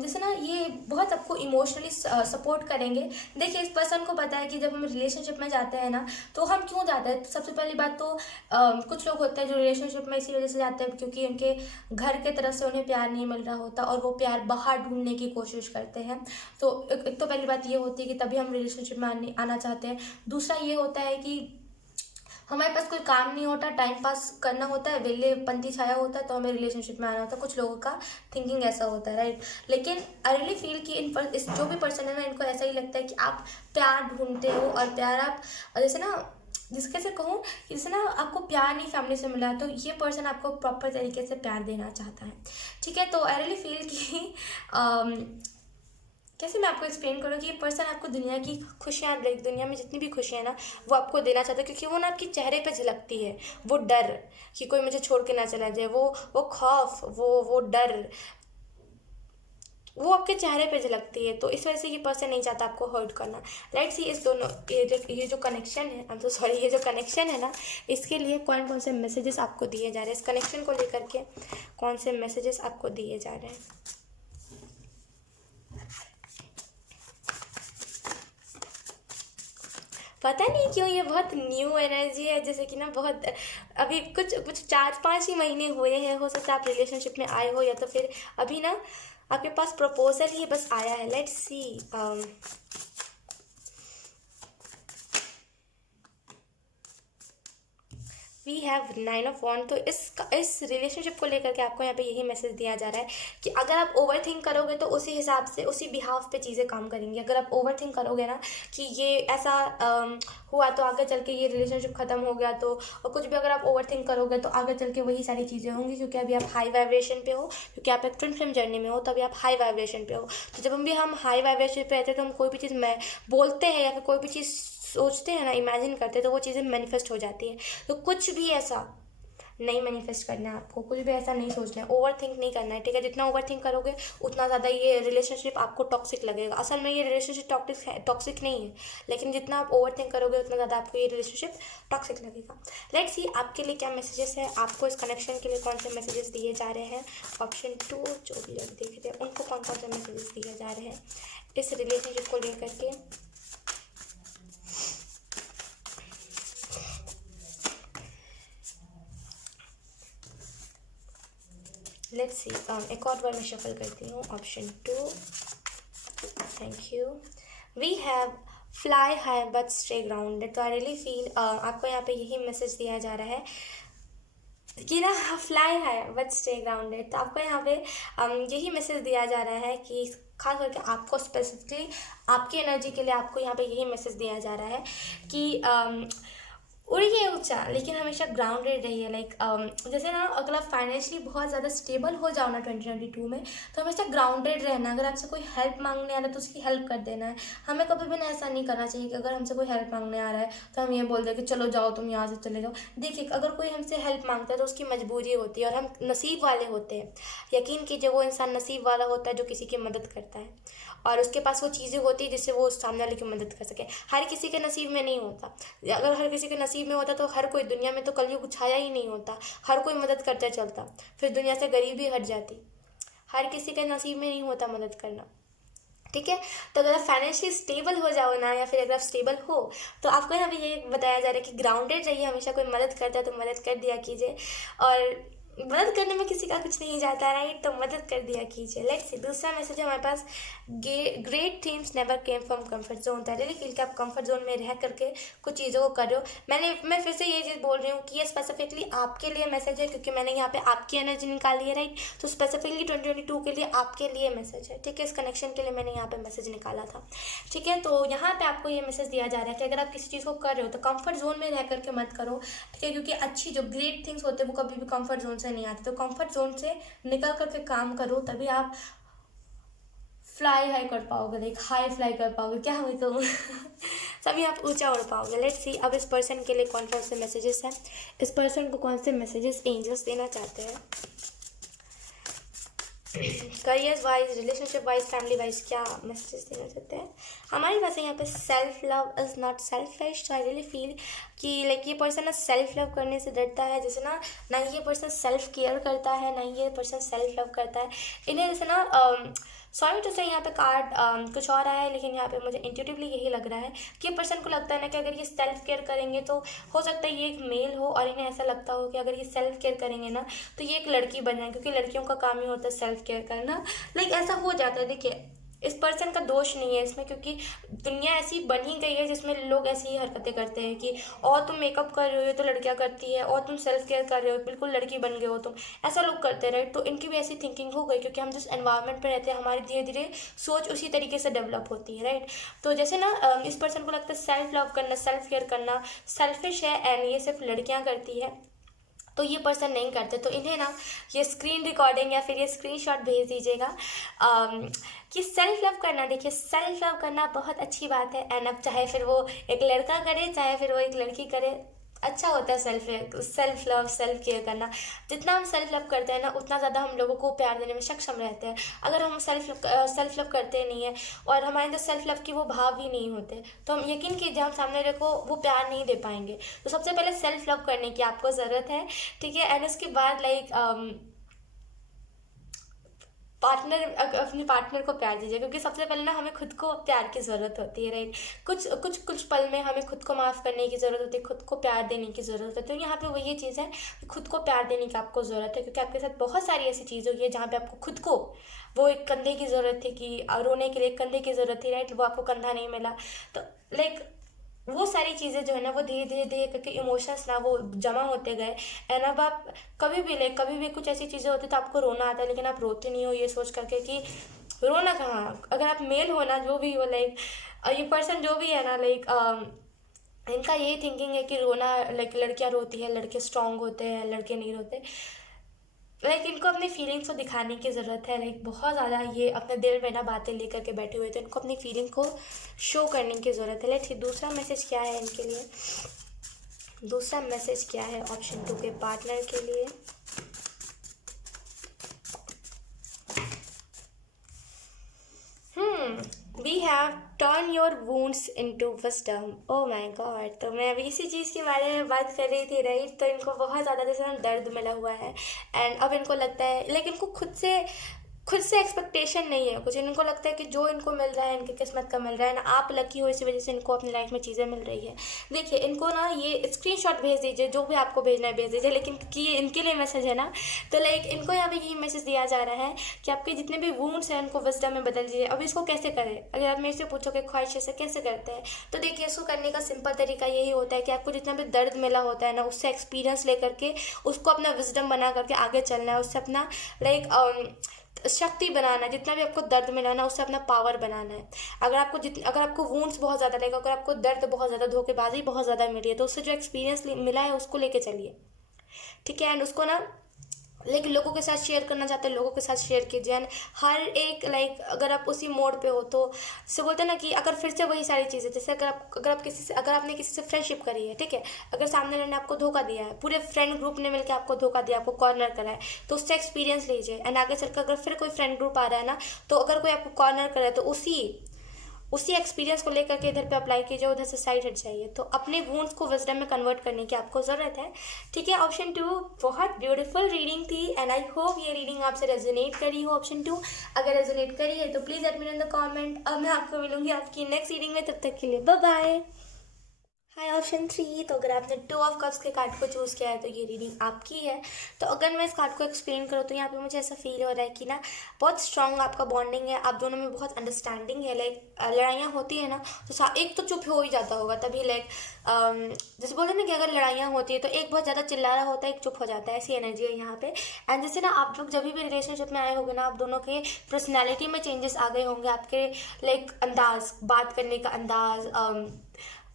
जैसे ना ये बहुत आपको इमोशनली सपोर्ट करेंगे। देखिए, इस पर्सन को पता है कि जब हम रिलेशनशिप में जाते हैं ना, तो हम क्यों जाते हैं। सबसे पहली बात तो कुछ लोग होते हैं जो रिलेशनशिप में इसी वजह से जाते हैं क्योंकि उनके घर के तरफ से उन्हें प्यार नहीं मिल रहा होता और वो प्यार बाहर ढूंढने की कोशिश करते हैं। तो एक तो पहली बात ये होती है कि तभी हम रिलेशनशिप में आना चाहते हैं। दूसरा ये होता है कि हमारे पास कोई काम नहीं होता, टाइम पास करना होता है, वेलेपंथी छाया होता है, तो हमें रिलेशनशिप में आना होता है। कुछ लोगों का थिंकिंग ऐसा होता है, राइट। लेकिन आई रियली फील कि इस जो भी पर्सन है ना, इनको ऐसा ही लगता है कि आप प्यार ढूंढते हो और प्यार आप जैसे ना, जिस कैसे कहूँ, जैसे ना आपको प्यार नहीं फैमिली से मिला, तो ये पर्सन आपको प्रॉपर तरीके से प्यार देना चाहता है। ठीक है, तो आई रियली फील कि कैसे मैं आपको एक्सप्लेन करूँ कि ये पर्सन आपको दुनिया की खुशियाँ, लाइक दुनिया में जितनी भी खुशियाँ ना, वो आपको देना चाहता है, क्योंकि वो ना आपके चेहरे पे झलकती है। वो डर कि कोई मुझे छोड़ के ना चला जाए, वो खौफ, वो डर, वो आपके चेहरे पे झलकती है। तो इस वजह से ये पर्सन नहीं चाहता आपको हर्ट करना। लेट्स सी, इस दोनों ये जो कनेक्शन है, आई एम सो सॉरी, ये जो कनेक्शन है ना, इसके लिए कौन कौन से मैसेजेस आपको दिए जा रहे हैं, इस कनेक्शन को लेकर के कौन से मैसेजेस आपको दिए जा रहे हैं। पता नहीं क्यों ये बहुत न्यू एनर्जी है, जैसे कि ना बहुत अभी कुछ 4-5 ही महीने हुए हैं। हो सकता है आप रिलेशनशिप में आए हो, या तो फिर अभी ना आपके पास प्रपोजल ही बस आया है। Let's see, we have 9 of wand. तो इस रिलेशनशिप को लेकर के आपको यहाँ पे यही मैसेज दिया जा रहा है कि अगर आप ओवर थिंक करोगे तो उसी हिसाब से, उसी बिहाफ पे चीज़ें काम करेंगी। अगर आप ओवर थिंक करोगे ना कि ये ऐसा हुआ तो आगे चल के ये रिलेशनशिप ख़त्म हो गया, तो और कुछ भी अगर आप ओवर थिंक करोगे तो आगे चल के वही सारी चीज़ें होंगी, क्योंकि अभी आप हाई वाइब्रेशन पे हो, क्योंकि आप एक ट्विन फ्लेम जर्नी में हो, तो अभी आप हाई वाइब्रेशन पे हो। तो जब हम हाई वाइब्रेशन पे रहते हैं, तो हम कोई भी चीज़ बोलते हैं या फिर कोई भी चीज़ सोचते हैं ना, इमेजिन करते हैं, तो वो चीज़ें मैनिफेस्ट हो जाती है। तो कुछ भी ऐसा नहीं मैनिफेस्ट करना है आपको, कुछ भी ऐसा नहीं सोचना है, ओवर थिंक नहीं करना है। ठीक है, जितना ओवर थिंक करोगे उतना ज़्यादा ये रिलेशनशिप आपको टॉक्सिक लगेगा। असल में ये रिलेशनशिप टॉक्सिक नहीं है, लेकिन जितना आप ओवर थिंक करोगे उतना ज़्यादा आपको ये रिलेशनशिप टॉक्सिक लगेगा। लेट्स सी, आपके लिए क्या मैसेजेस है, आपको इस कनेक्शन के लिए कौन से मैसेजेस दिए जा रहे हैं। ऑप्शन 2 जो भी लोग देख रहे हैं उनको कौन कौन से मैसेजेस दिए जा रहे हैं इस रिलेशनशिप को लेकर के। लेट्स सी, एक और बार मैं शफल करती हूँ. Option 2, thank you. We have fly high but stay grounded. तो आई रियली फील आपको यहाँ पे यही मैसेज दिया जा रहा है कि ना fly high but stay grounded. तो आपको यहाँ पे यही मैसेज दिया जा रहा है कि खास करके आपको स्पेसिफिकली आपकी एनर्जी के लिए आपको यहाँ पे यही मैसेज दिया जा रहा है कि उड़िए ऊंचा लेकिन हमेशा ग्राउंडेड रहिए. लाइक जैसे ना अगर आप फाइनेंशियली बहुत ज़्यादा स्टेबल हो जाओ ना 2022 में, तो हमेशा ग्राउंडेड रहना. अगर आपसे कोई हेल्प मांगने आ रहा है तो उसकी हेल्प कर देना है. हमें कभी भी ना ऐसा नहीं करना चाहिए कि अगर हमसे कोई हेल्प मांगने आ रहा है तो हम ये बोल दें कि चलो जाओ तुम यहाँ से चले जाओ. देखिए, अगर कोई हमसे हेल्प मांगता है तो उसकी मजबूरी होती है और हम नसीब वाले होते हैं. यकीन कीजिए, वो इंसान नसीब वाला होता है जो किसी की मदद करता है और उसके पास वो चीज़ें होती है जिससे वो उस सामने वाले की मदद कर सके. हर किसी के नसीब में नहीं होता. अगर हर किसी के नसीब में होता तो हर कोई दुनिया में तो कलयुग छाया ही नहीं होता. हर कोई मदद करता चलता, फिर दुनिया से गरीबी हट जाती. हर किसी के नसीब में नहीं होता मदद करना. ठीक है. तो अगर आप फाइनेंशियली स्टेबल हो जाओ ना, या फिर अगर आप स्टेबल हो, तो आपको यहाँ पे ये बताया जा रहा है कि ग्राउंडेड रहिए. हमेशा कोई मदद करता है तो मदद कर दिया कीजिए. और मदद करने में किसी का कुछ नहीं जाता, राइट. तो मदद कर दिया कीजिए. लेट्स सी, दूसरा मैसेज है हमारे पास. Great things never came from comfort zone. तो रियली फील कि आप कंफर्ट जोन में रह करके कुछ चीज़ों को कर रहे हो. मैं फिर से ये चीज़ बोल रही हूँ कि ये स्पेसिफिकली आपके लिए मैसेज है, क्योंकि मैंने यहाँ पे आपकी एनर्जी निकाली है, राइट. तो स्पेसिफिकली 2022 के लिए आपके लिए मैसेज है. ठीक है. इस कनेक्शन के लिए मैंने यहाँ पे मैसेज निकाला था. ठीक है. तो यहाँ पे आपको ये मैसेज दिया जा रहा है कि अगर आप किसी चीज़ को कर रहे हो तो कंफर्ट जोन में रह करके मत करो. ठीक है. क्योंकि अच्छी जो ग्रेट थिंग्स होते हैं वो कभी भी कंफर्ट जोन से नहीं आते. तो कंफर्ट जोन से निकल करके काम करो, तभी आप फ्लाई हाई कर पाओगे. लाइक हाई फ्लाई कर पाओगे. क्या हुई तो तभी आप ऊंचा उड़ पाओगे. लेट्स सी, अब इस पर्सन के लिए कौन कौन से मैसेजेस हैं, इस पर्सन को कौन से मैसेजेस एंजल्स देना चाहते हैं. Career wise, relationship wise, family wise क्या मैसेजेस देना चाहते हैं. हमारे पास यहाँ पे self love is not selfish. तो आई रियली फील कि लाइक ये पर्सन ना सेल्फ लव करने से डरता है. जैसे ना ये पर्सन सेल्फ केयर करता है, ना ये पर्सन सेल्फ लव करता है. इन्हें जैसे ना सॉरी टू से यहाँ पे कार्ड कुछ और आया है, लेकिन यहाँ पे मुझे इंट्यूटिवली यही लग रहा है कि ये पर्सन को लगता है ना कि अगर ये सेल्फ केयर करेंगे तो हो सकता है ये एक मेल हो और इन्हें ऐसा लगता हो कि अगर ये सेल्फ केयर करेंगे ना तो ये एक लड़की बन जाए, क्योंकि लड़कियों का काम ही होता है सेल्फ केयर करना. लाइक ऐसा हो जाता है. देखिए, इस पर्सन का दोष नहीं है इसमें, क्योंकि दुनिया ऐसी बन ही गई है जिसमें लोग ऐसी ही हरकतें करते हैं कि और तुम मेकअप कर रहे हो तो लड़कियां करती है, और तुम सेल्फ केयर कर रहे हो बिल्कुल लड़की बन गए हो तुम, ऐसा लोग करते हैं, राइट. तो इनकी भी ऐसी थिंकिंग हो गई, क्योंकि हम जिस एनवायरनमेंट में रहते हैं हमारी धीरे धीरे सोच उसी तरीके से डेवलप होती है, राइट. तो जैसे ना इस पर्सन को लगता है सेल्फ लव करना, सेल्फ केयर करना सेल्फिश है एंड ये सिर्फ लड़कियाँ करती है, तो ये पर्सन नहीं करते. तो इन्हें ना ये स्क्रीन रिकॉर्डिंग या फिर ये स्क्रीनशॉट भेज दीजिएगा कि सेल्फ लव करना. देखिए, सेल्फ लव करना बहुत अच्छी बात है. एंड अब चाहे फिर वो एक लड़का करे चाहे फिर वो एक लड़की करे, अच्छा होता है सेल्फ लव, सेल्फ केयर करना. जितना हम सेल्फ लव करते हैं ना उतना ज़्यादा हम लोगों को प्यार देने में सक्षम रहते हैं. अगर हम सेल्फ लव करते नहीं है और हमारे अंदर सेल्फ लव की वो भाव ही नहीं होते, तो हम यकीन कीजिए हम सामने वाले को वो प्यार नहीं दे पाएंगे. तो सबसे पहले सेल्फ लव करने की आपको ज़रूरत है. ठीक है. एंड उसके बाद लाइक अपने पार्टनर को प्यार दीजिए, क्योंकि सबसे पहले ना हमें खुद को प्यार की ज़रूरत होती है, राइट. कुछ पल में हमें खुद को माफ़ करने की ज़रूरत होती है, खुद को प्यार देने की ज़रूरत है. तो यहाँ पे वो ये चीज़ है कि खुद को प्यार देने की आपको ज़रूरत है, क्योंकि आपके साथ बहुत सारी ऐसी चीज़ हुई है जहाँ पे आपको खुद को वो एक कंधे की ज़रूरत थी, कि रोने के लिए एक कंधे की ज़रूरत थी, राइट. वो आपको कंधा नहीं मिला. तो लाइक वो सारी चीज़ें जो है ना वो धीरे धीरे धीरे करके इमोशंस ना वो जमा होते गए. एंड अब आप कभी भी कुछ ऐसी चीज़ें होती तो आपको रोना आता है, लेकिन आप रोते नहीं हो ये सोच करके कि रोना कहाँ. अगर आप मेल हो ना, जो भी हो, लाइक ये पर्सन जो भी है ना, लाइक इनका यही थिंकिंग है कि रोना, लाइक लड़कियाँ रोती है, लड़के स्ट्रांग होते हैं, लड़के नहीं रोते. लाइक इनको अपनी फीलिंग्स को दिखाने की ज़रूरत है. लाइक बहुत ज़्यादा ये अपने दिल में ना बातें लेकर के बैठे हुए, तो इनको अपनी फीलिंग को शो करने की ज़रूरत है. लेट्स दूसरा मैसेज क्या है इनके लिए. दूसरा मैसेज क्या है ऑप्शन 2 के पार्टनर के लिए. We have turn your wounds into wisdom. Oh my god. तो मैं अभी इसी चीज़ के बारे में बात कर रही थी, राइट. तो इनको बहुत ज़्यादा जैसे ना दर्द मिला हुआ है एंड अब इनको लगता है, लेकिन इनको खुद से एक्सपेक्टेशन नहीं है कुछ, इनको लगता है कि जो इनको मिल रहा है इनकी किस्मत का मिल रहा है ना, आप लकी हो इसी वजह से इनको अपनी लाइफ में चीज़ें मिल रही है। देखिए इनको ना ये स्क्रीनशॉट भेज दीजिए, जो भी आपको भेजना है भेज दीजिए, लेकिन कि इनके लिए मैसेज है ना, तो लाइक इनको यहाँ पे यही मैसेज दिया जा रहा है कि आपके जितने भी वूंड्स हैं उनको विजडम में बदल दीजिए। अब इसको कैसे करें, अगर आप मेरे से पूछोगे ख्वाहिश से कैसे करते हैं, तो देखिए इसको करने का सिंपल तरीका यही होता है कि आपको जितना भी दर्द मिला होता है ना, उससे एक्सपीरियंस लेकर के उसको अपना विजडम बना करके आगे चलना है, उससे अपना लाइक शक्ति बनाना है। जितना भी आपको दर्द मिला ना, उससे अपना पावर बनाना है। अगर आपको वूंड्स बहुत ज़्यादा लगे, अगर आपको दर्द बहुत ज़्यादा, धोखेबाजी बहुत ज़्यादा मिली है, तो उससे जो एक्सपीरियंस मिला है उसको लेके चलिए, ठीक है। एंड उसको ना लेकिन लोगों के साथ शेयर करना चाहते हैं लोगों के साथ शेयर कीजिए। एंड हर एक लाइक अगर आप उसी मोड पे हो तो से बोलते हैं ना कि अगर फिर से वही सारी चीज़ें, जैसे अगर आपने किसी से फ्रेंडशिप करी है, ठीक है, अगर सामने वाले ने आपको धोखा दिया है, पूरे फ्रेंड ग्रुप ने मिलकर आपको धोखा दिया, आपको कॉर्नर करा है, तो उससे एक्सपीरियंस लीजिए। एंड आगे चलकर अगर फिर कोई फ्रेंड ग्रुप आ रहा है ना, तो अगर कोई आपको कॉर्नर करा है तो उसी एक्सपीरियंस को लेकर के इधर पे अप्लाई कीजिए, उधर से साइड हट जाइए। तो अपने वूंड्स को विजडम में कन्वर्ट करने की आपको ज़रूरत है, ठीक है। ऑप्शन 2 बहुत ब्यूटीफुल रीडिंग थी एंड आई होप ये रीडिंग आपसे रेजोनेट करी हो। ऑप्शन 2 अगर रेजोनेट करी है तो please let me no in the comment. अब मैं आपको मिलूंगी आपकी नेक्स्ट रीडिंग में, तब तक के लिए बाय बाय। हाय ऑप्शन 3, तो अगर आपने 2 ऑफ कप्स के कार्ड को चूज़ किया है तो ये रीडिंग आपकी है। तो अगर मैं इस कार्ड को एक्सप्लेन करूँ तो यहाँ पे मुझे ऐसा फील हो रहा है कि ना बहुत स्ट्रांग आपका बॉन्डिंग है, आप दोनों में बहुत अंडरस्टैंडिंग है। लाइक लड़ाइयाँ होती है ना तो एक तो चुप हो ही जाता होगा तभी, लाइक जैसे बोलते हैं ना कि अगर लड़ाइयाँ होती है तो एक बहुत ज़्यादा चिल्ला रहा होता है, एक चुप हो जाता है, ऐसी एनर्जी है यहाँ पे। एंड जैसे ना आप लोग जब भी रिलेशनशिप में आए होंगे ना, आप दोनों के पर्सनैलिटी में चेंजेस आ गए होंगे, आपके लाइक अंदाज, बात करने का अंदाज,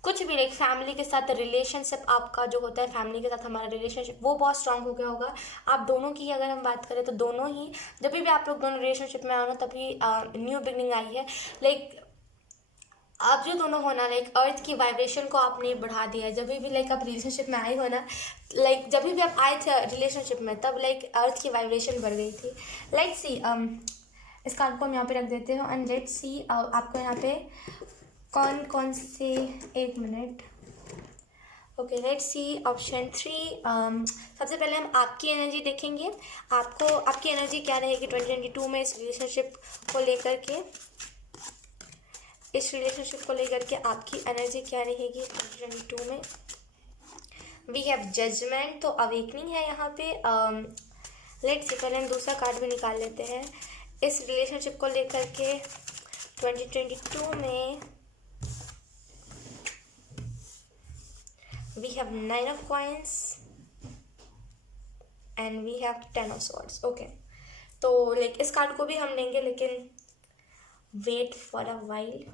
कुछ भी लाइक फैमिली के साथ रिलेशनशिप आपका जो होता है, फैमिली के साथ हमारा रिलेशनशिप वो बहुत स्ट्रांग हो गया होगा। आप दोनों की अगर हम बात करें तो दोनों ही जब भी आप लोग दोनों रिलेशनशिप में आओ ना, तभी न्यू बिगनिंग आई है। लाइक आप जो दोनों हो ना, लाइक अर्थ की वाइब्रेशन को आपने बढ़ा दिया है। जब भी लाइक आप रिलेशनशिप में आए हो ना, लाइक जब भी आप आए थे रिलेशनशिप में, तब लाइक अर्थ की वाइब्रेशन बढ़ गई थी। लेट्स सी, इस कार्ड को हम यहाँ पे रख देते हो एंड लेट्स सी आपको यहाँ पे कौन कौन से, एक minute, okay let's see option 3। सबसे पहले हम आपकी एनर्जी देखेंगे, आपकी एनर्जी क्या रहेगी 2022 में इस रिलेशनशिप को लेकर के। आपकी एनर्जी क्या रहेगी 2022 में। वी हैव जजमेंट, तो अवेकनिंग है यहाँ पे। लेट्स सी, पहले हम दूसरा कार्ड भी निकाल लेते हैं इस रिलेशनशिप को लेकर के 2022 में। We have 9 of coins and we have 10 of swords. Okay, तो लाइक इस कार्ड को भी हम लेंगे, लेकिन wait for a while.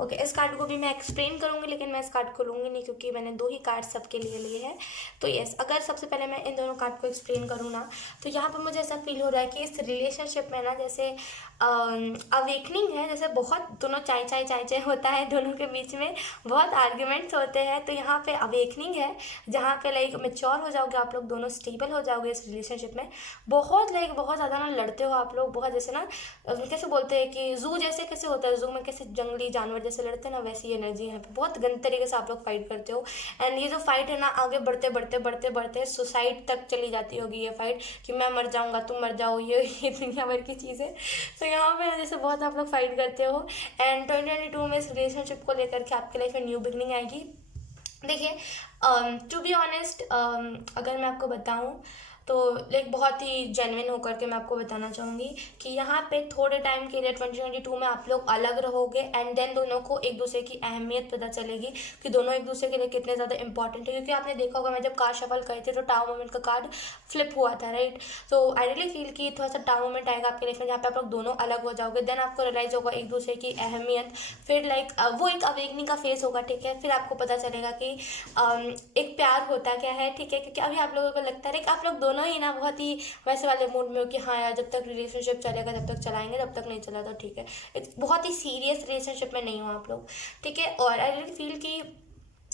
Okay, इस कार्ड को भी मैं एक्सप्लेन करूँगी, लेकिन मैं इस कार्ड को लूँगी नहीं क्योंकि मैंने 2 ही कार्ड सबके लिए लिए हैं। तो यस, अगर सबसे पहले मैं इन दोनों कार्ड को एक्सप्लेन करूँ ना, तो यहाँ पर मुझे ऐसा फील हो रहा है कि इस रिलेशनशिप में ना जैसे अवेकनिंग है, जैसे बहुत दोनों चाय होता है दोनों के बीच में, बहुत आर्ग्यूमेंट्स होते हैं। तो यहाँ पे अवेकनिंग है जहाँ पे लाइक मैच्योर हो जाओगे आप लोग, दोनों स्टेबल हो जाओगे इस रिलेशनशिप में। बहुत ज़्यादा ना लड़ते हो आप लोग, बहुत जैसे ना कैसे बोलते हैं कि जू जैसे कैसे होता है, जू में कैसे जंगली जानवर जैसे लड़ते हैं ना, वैसी एनर्जी है। बहुत गंदे तरीके से आप लोग फाइट करते हो। एंड ये जो फाइट है ना, आगे बढ़ते सुसाइड तक चली जाती होगी ये फाइट, कि मैं मर जाऊंगा तुम मर जाओ, ये दुनिया भर की चीज़ें। तो यहाँ पे जैसे बहुत आप लोग फाइट करते हो। एंड 2022 में इस रिलेशनशिप को लेकर के आपके लाइफ में न्यू बिगनिंग आएगी। देखिए टू बी ऑनेस्ट, अगर मैं आपको बताऊँ तो लाइक बहुत ही जेन्युइन होकर के मैं आपको बताना चाहूँगी कि यहाँ पे थोड़े टाइम के लिए 2022 में आप लोग अलग रहोगे। एंड देन दोनों को एक दूसरे की अहमियत पता चलेगी कि दोनों एक दूसरे के लिए कितने ज़्यादा इंपॉर्टेंट है। क्योंकि आपने देखा होगा, मैं जब कार्ड शफल करी थी तो टावर मोमेंट का कार्ड फ्लिप हुआ था, राइट। तो आई रियली फील कि थोड़ा सा टावर मोमेंट आएगा आपके लाइफ में जहाँ पे आप लोग दोनों अलग हो जाओगे। देन आपको रियलाइज़ होगा एक दूसरे की अहमियत, फिर लाइक वो एक अवेकनिंग का फेस होगा, ठीक है। फिर आपको पता चलेगा कि एक प्यार होता क्या है, ठीक है। क्योंकि अभी आप लोगों को लगता है कि आप लोग दोनों ही ना बहुत ही वैसे वाले मूड में हो कि हाँ यार, जब तक रिलेशनशिप चलेगा तब तक चलाएंगे, जब तक नहीं चला तो ठीक है। बहुत ही सीरियस रिलेशनशिप में नहीं हो आप लोग, ठीक है। और आई रियली फील कि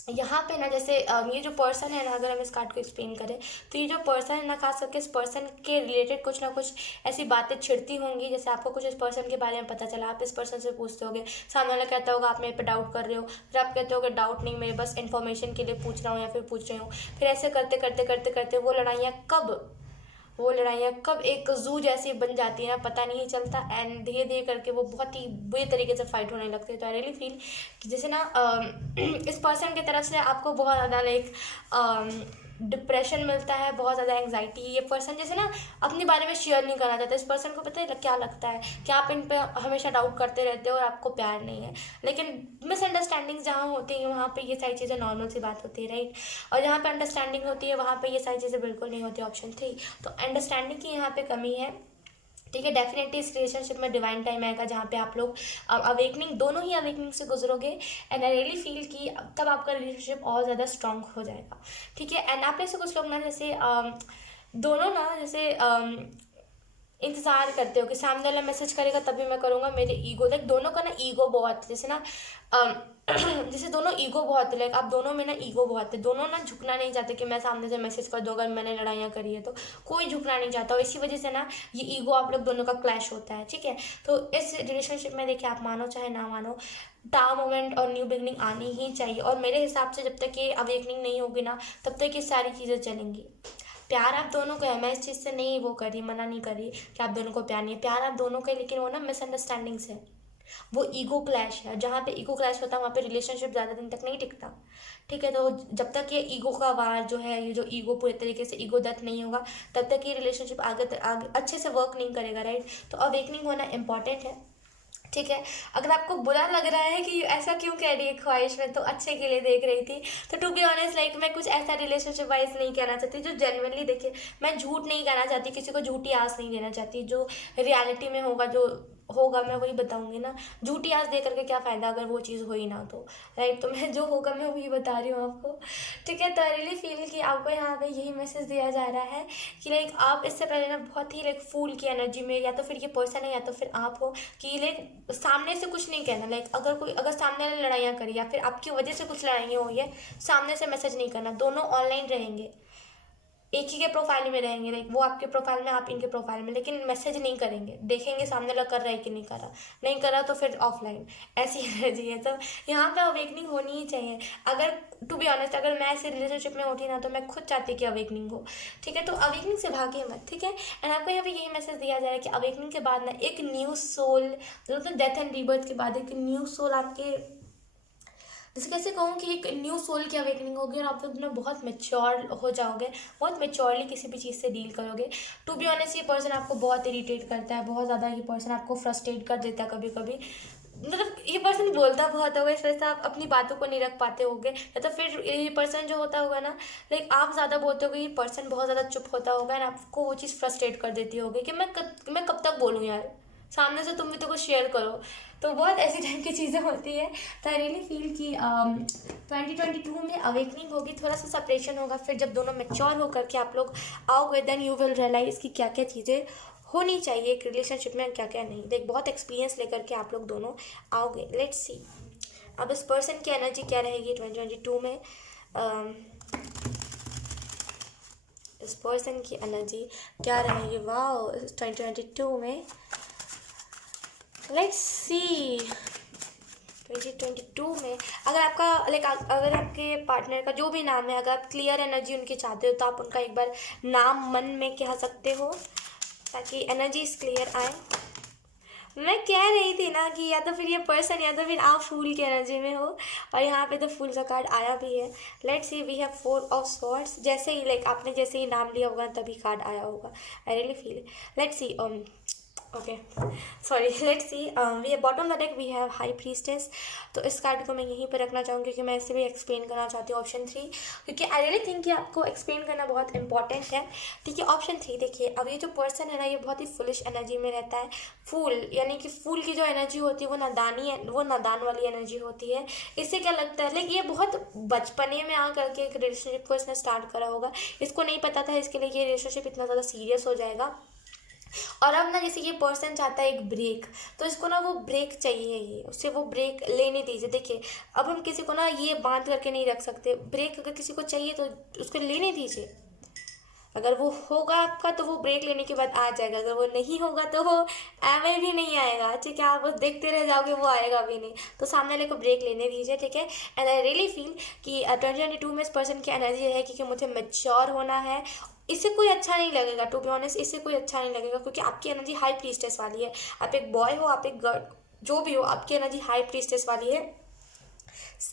यहाँ पे ना जैसे ये जो पर्सन है ना, अगर हम इस कार्ड को एक्सप्लेन करें तो ये जो पर्सन है ना, खास करके इस पर्सन के रिलेटेड कुछ ना कुछ ऐसी बातें छिड़ती होंगी। जैसे आपको कुछ इस पर्सन के बारे में पता चला, आप इस पर्सन से पूछते होगे, सामने वाला कहता होगा आप मेरे पे डाउट कर रहे हो, फिर आप कहते होगे डाउट नहीं, मैं बस इन्फॉर्मेशन के लिए पूछ रहा हूँ या फिर पूछ रही हूँ। फिर ऐसे करते करते वो लड़ाइयाँ कब वो लड़ाइयाँ कब एक जू जैसी बन जाती है ना पता नहीं चलता, एंड धीरे धीरे करके वो बहुत ही बुरी तरीके से फाइट होने लगती है। तो आई रियली फील कि जैसे ना इस पर्सन की तरफ से आपको बहुत ज़्यादा लाइक डिप्रेशन मिलता है, बहुत ज़्यादा एंग्जाइटी। ये पर्सन जैसे ना अपने बारे में शेयर नहीं करना चाहता। इस पर्सन को पता है क्या लगता है कि आप इन पे हमेशा डाउट करते रहते हो और आपको प्यार नहीं है, लेकिन मिसअंडरस्टैंडिंग जहाँ होती है वहाँ पे ये सारी चीज़ें नॉर्मल सी बात होती है, राइट। और जहाँ पे अंडरस्टैंडिंग होती है वहाँ पे ये सारी चीज़ें बिल्कुल नहीं होती, ऑप्शन 3। तो अंडरस्टैंडिंग की यहाँ पे कमी है, ठीक है। डेफिनेटली इस रिलेशनशिप में डिवाइन टाइम आएगा जहाँ पे आप लोग अवेकनिंग, दोनों ही अवेकनिंग से गुजरोगे, एंड आई रियली फील कि तब आपका रिलेशनशिप और ज़्यादा स्ट्रांग हो जाएगा, ठीक है। एंड आप में से कुछ लोग ना जैसे दोनों ना जैसे इंतज़ार करते हो कि सामने वाला मैसेज करेगा तभी मैं करूँगा, मेरे ईगो लाइक दोनों का ना ईगो बहुत जैसे ना जैसे दोनों ईगो बहुत लाइक आप दोनों में ना ईगो बहुत है, दोनों ना झुकना नहीं चाहते कि मैं सामने से मैसेज कर दूँ अगर मैंने लड़ाइयाँ करी है तो, कोई झुकना नहीं चाहता, और इसी वजह से ना ये ईगो आप लोग दोनों का क्लैश होता है, ठीक है। तो इस रिलेशनशिप में देखिए आप मानो चाहे ना मानो, टाव मोमेंट और न्यू बिगनिंग आनी ही चाहिए, और मेरे हिसाब से जब तक ये अवेकनिंग नहीं होगी ना तब तक ये सारी चीज़ें चलेंगी। प्यार आप दोनों का है, मैं इस चीज़ से नहीं वो करी, मना नहीं करी कि आप दोनों को प्यार नहीं है, प्यार आप दोनों का है, लेकिन वो ना मिसअंडरस्टैंडिंग्स है, वो ईगो क्लैश है। जहाँ पे ईगो क्लैश होता है वहाँ पे रिलेशनशिप ज़्यादा दिन तक नहीं टिकता, ठीक है। तो जब तक ये ईगो का वार जो है, ये जो ईगो पूरे तरीके से ईगो डेथ नहीं होगा तब तक ये रिलेशनशिप आगे अच्छे से वर्क नहीं करेगा, राइट। तो अवेकनिंग होना इंपॉर्टेंट है, ठीक है। अगर आपको बुरा लग रहा है कि ऐसा क्यों कह रही है ख्वाहिश में, तो अच्छे के लिए देख रही थी, तो टू बी ऑनेस्ट लाइक मैं कुछ ऐसा रिलेशनशिप वाइज नहीं कहना चाहती जो जेन्युइनली, देखिए मैं झूठ नहीं कहना चाहती, किसी को झूठी आस नहीं देना चाहती, जो रियलिटी में होगा जो होगा मैं वही बताऊंगी ना, झूठी आस दे करके क्या फ़ायदा अगर वो चीज़ हुई ना तो, राइट। तो मैं जो होगा मैं वही बता रही हूँ आपको, ठीक है। तो आई रियली फील कि आपको यहाँ पे यही मैसेज दिया जा रहा है कि लाइक आप इससे पहले ना बहुत ही लाइक फूल की एनर्जी में, या तो फिर ये पर्सन है या तो फिर आप हो, कि लाइक सामने से कुछ नहीं कहना, लाइक अगर सामने वाले लड़ाइयाँ करी या फिर आपकी वजह से कुछ लड़ाइयाँ हुई है, सामने से मैसेज नहीं करना, दोनों ऑनलाइन रहेंगे, एक ही के प्रोफाइल में रहेंगे, लाइक वो आपके प्रोफाइल में आप इनके प्रोफाइल में, लेकिन मैसेज नहीं करेंगे, देखेंगे सामने वाला कर रहा है कि नहीं कर रहा, नहीं कर रहा तो फिर ऑफलाइन, ऐसी एनर्जी है। तो यहाँ पे अवेकनिंग होनी ही चाहिए। अगर टू बी ऑनेस्ट अगर मैं ऐसे रिलेशनशिप में होती ना तो मैं खुद चाहती कि अवेकनिंग हो, ठीक है। तो अवेकनिंग से भागे मत, ठीक है। एंड आपको यहाँ पे यही मैसेज दिया जा रहा है कि अवेकनिंग के बाद ना एक न्यू सोल, मतलब डेथ एंड रीबर्थ के बाद एक न्यू सोल आपके, जैसे कैसे कहूँ कि एक न्यू सोल की अवेकनिंग होगी और आप लोग ना बहुत मेच्योर हो जाओगे, बहुत मेच्योरली किसी भी चीज़ से डील करोगे। टू बी ऑनेस्ट ये पर्सन आपको बहुत इरिटेट करता है, बहुत ज़्यादा ये पर्सन आपको फ्रस्ट्रेट कर देता है कभी कभी, मतलब ये पर्सन बोलता बहुत होगा, इस वजह से आप अपनी बातों को नहीं रख पाते होगे, या तो फिर ये पर्सन जो होता होगा ना, लाइक आप ज़्यादा बोलते होगे, ये पर्सन बहुत ज़्यादा चुप होता होगा एंड आपको वो चीज़ फ्रस्ट्रेट कर देती होगी कि मैं कब तक बोलूँ यार, सामने से तुम भी तो कुछ शेयर करो। तो बहुत ऐसी टाइप की चीज़ें होती है। तो आई रियली फील कि 2022 में अवेकनिंग होगी, थोड़ा सा सेपरेशन होगा, फिर जब दोनों मैच्योर होकर के आप लोग आओगे देन यू विल रियलाइज़ कि क्या क्या चीज़ें होनी चाहिए एक रिलेशनशिप में, क्या क्या नहीं, देख बहुत एक्सपीरियंस लेकर के आप लोग दोनों आओगे। लेट्स सी अब इस पर्सन की एनर्जी क्या रहेगी 2022 में। इस पर्सन की एनर्जी क्या रहेगी वाओ 2022 में, लेट्स सी 2022 में। अगर आपका लाइक अगर आपके पार्टनर का जो भी नाम है, अगर आप क्लियर एनर्जी उनकी चाहते हो तो आप उनका एक बार नाम मन में कह सकते हो ताकि एनर्जीज क्लियर आए। मैं कह रही थी ना कि या तो फिर ये पर्सन या तो फिर आप फूल की एनर्जी में हो, और यहाँ पे तो फूल का कार्ड आया भी है। Let's see we have 4 of swords, जैसे ही लाइक आपने जैसे ही नाम लिया होगा तभी कार्ड आया होगा, I really feel. Let's see okay sorry, let's see we bottom the deck we have high priestess. तो इस कार्ड को मैं यहीं पर रखना चाहूँगी क्योंकि मैं इसे भी एक्सप्लेन करना चाहती हूँ ऑप्शन 3, क्योंकि आई रियली थिंक कि आपको एक्सप्लेन करना बहुत इंपॉर्टेंट है, ठीक है। ऑप्शन 3 देखिए, अब ये जो पर्सन है ना ये बहुत ही फुलिश एनर्जी में रहता है। फूल यानी कि फूल की जो एनर्जी होती है वो नादान वाली एनर्जी होती है। इससे क्या लगता है लाइक ये बहुत बचपने में आ करके एक रिलेशनशिप को इसने स्टार्ट करा होगा, इसको नहीं पता था इसके लिए ये रिलेशनशिप इतना ज़्यादा सीरियस हो जाएगा। और अब ना जैसे ये पर्सन चाहता है एक ब्रेक, तो इसको ना वो ब्रेक चाहिए, ये उससे वो ब्रेक लेने दीजिए। देखिए अब हम किसी को ना ये बांध करके नहीं रख सकते, ब्रेक अगर किसी को चाहिए तो उसको लेने दीजिए। अगर वो होगा आपका तो वो ब्रेक लेने के बाद आ जाएगा, अगर वो नहीं होगा तो वो एवे भी नहीं आएगा, ठीक है। आप बस देखते रह जाओगे, वो आएगा भी नहीं। तो सामने वाले को ब्रेक लेने दीजिए, ठीक है। एंड आई रियली फील कि 2022 में इस पर्सन की एनर्जी है कि मुझे मैच्योर होना है, इससे कोई अच्छा नहीं लगेगा, टू बी ऑनेस्ट इससे कोई अच्छा नहीं लगेगा, क्योंकि आपकी एनर्जी हाई प्रीस्टेस वाली है। आप एक बॉय हो, आप एक गर्ल, जो भी हो, आपकी एनर्जी हाई प्रीस्टेस वाली है।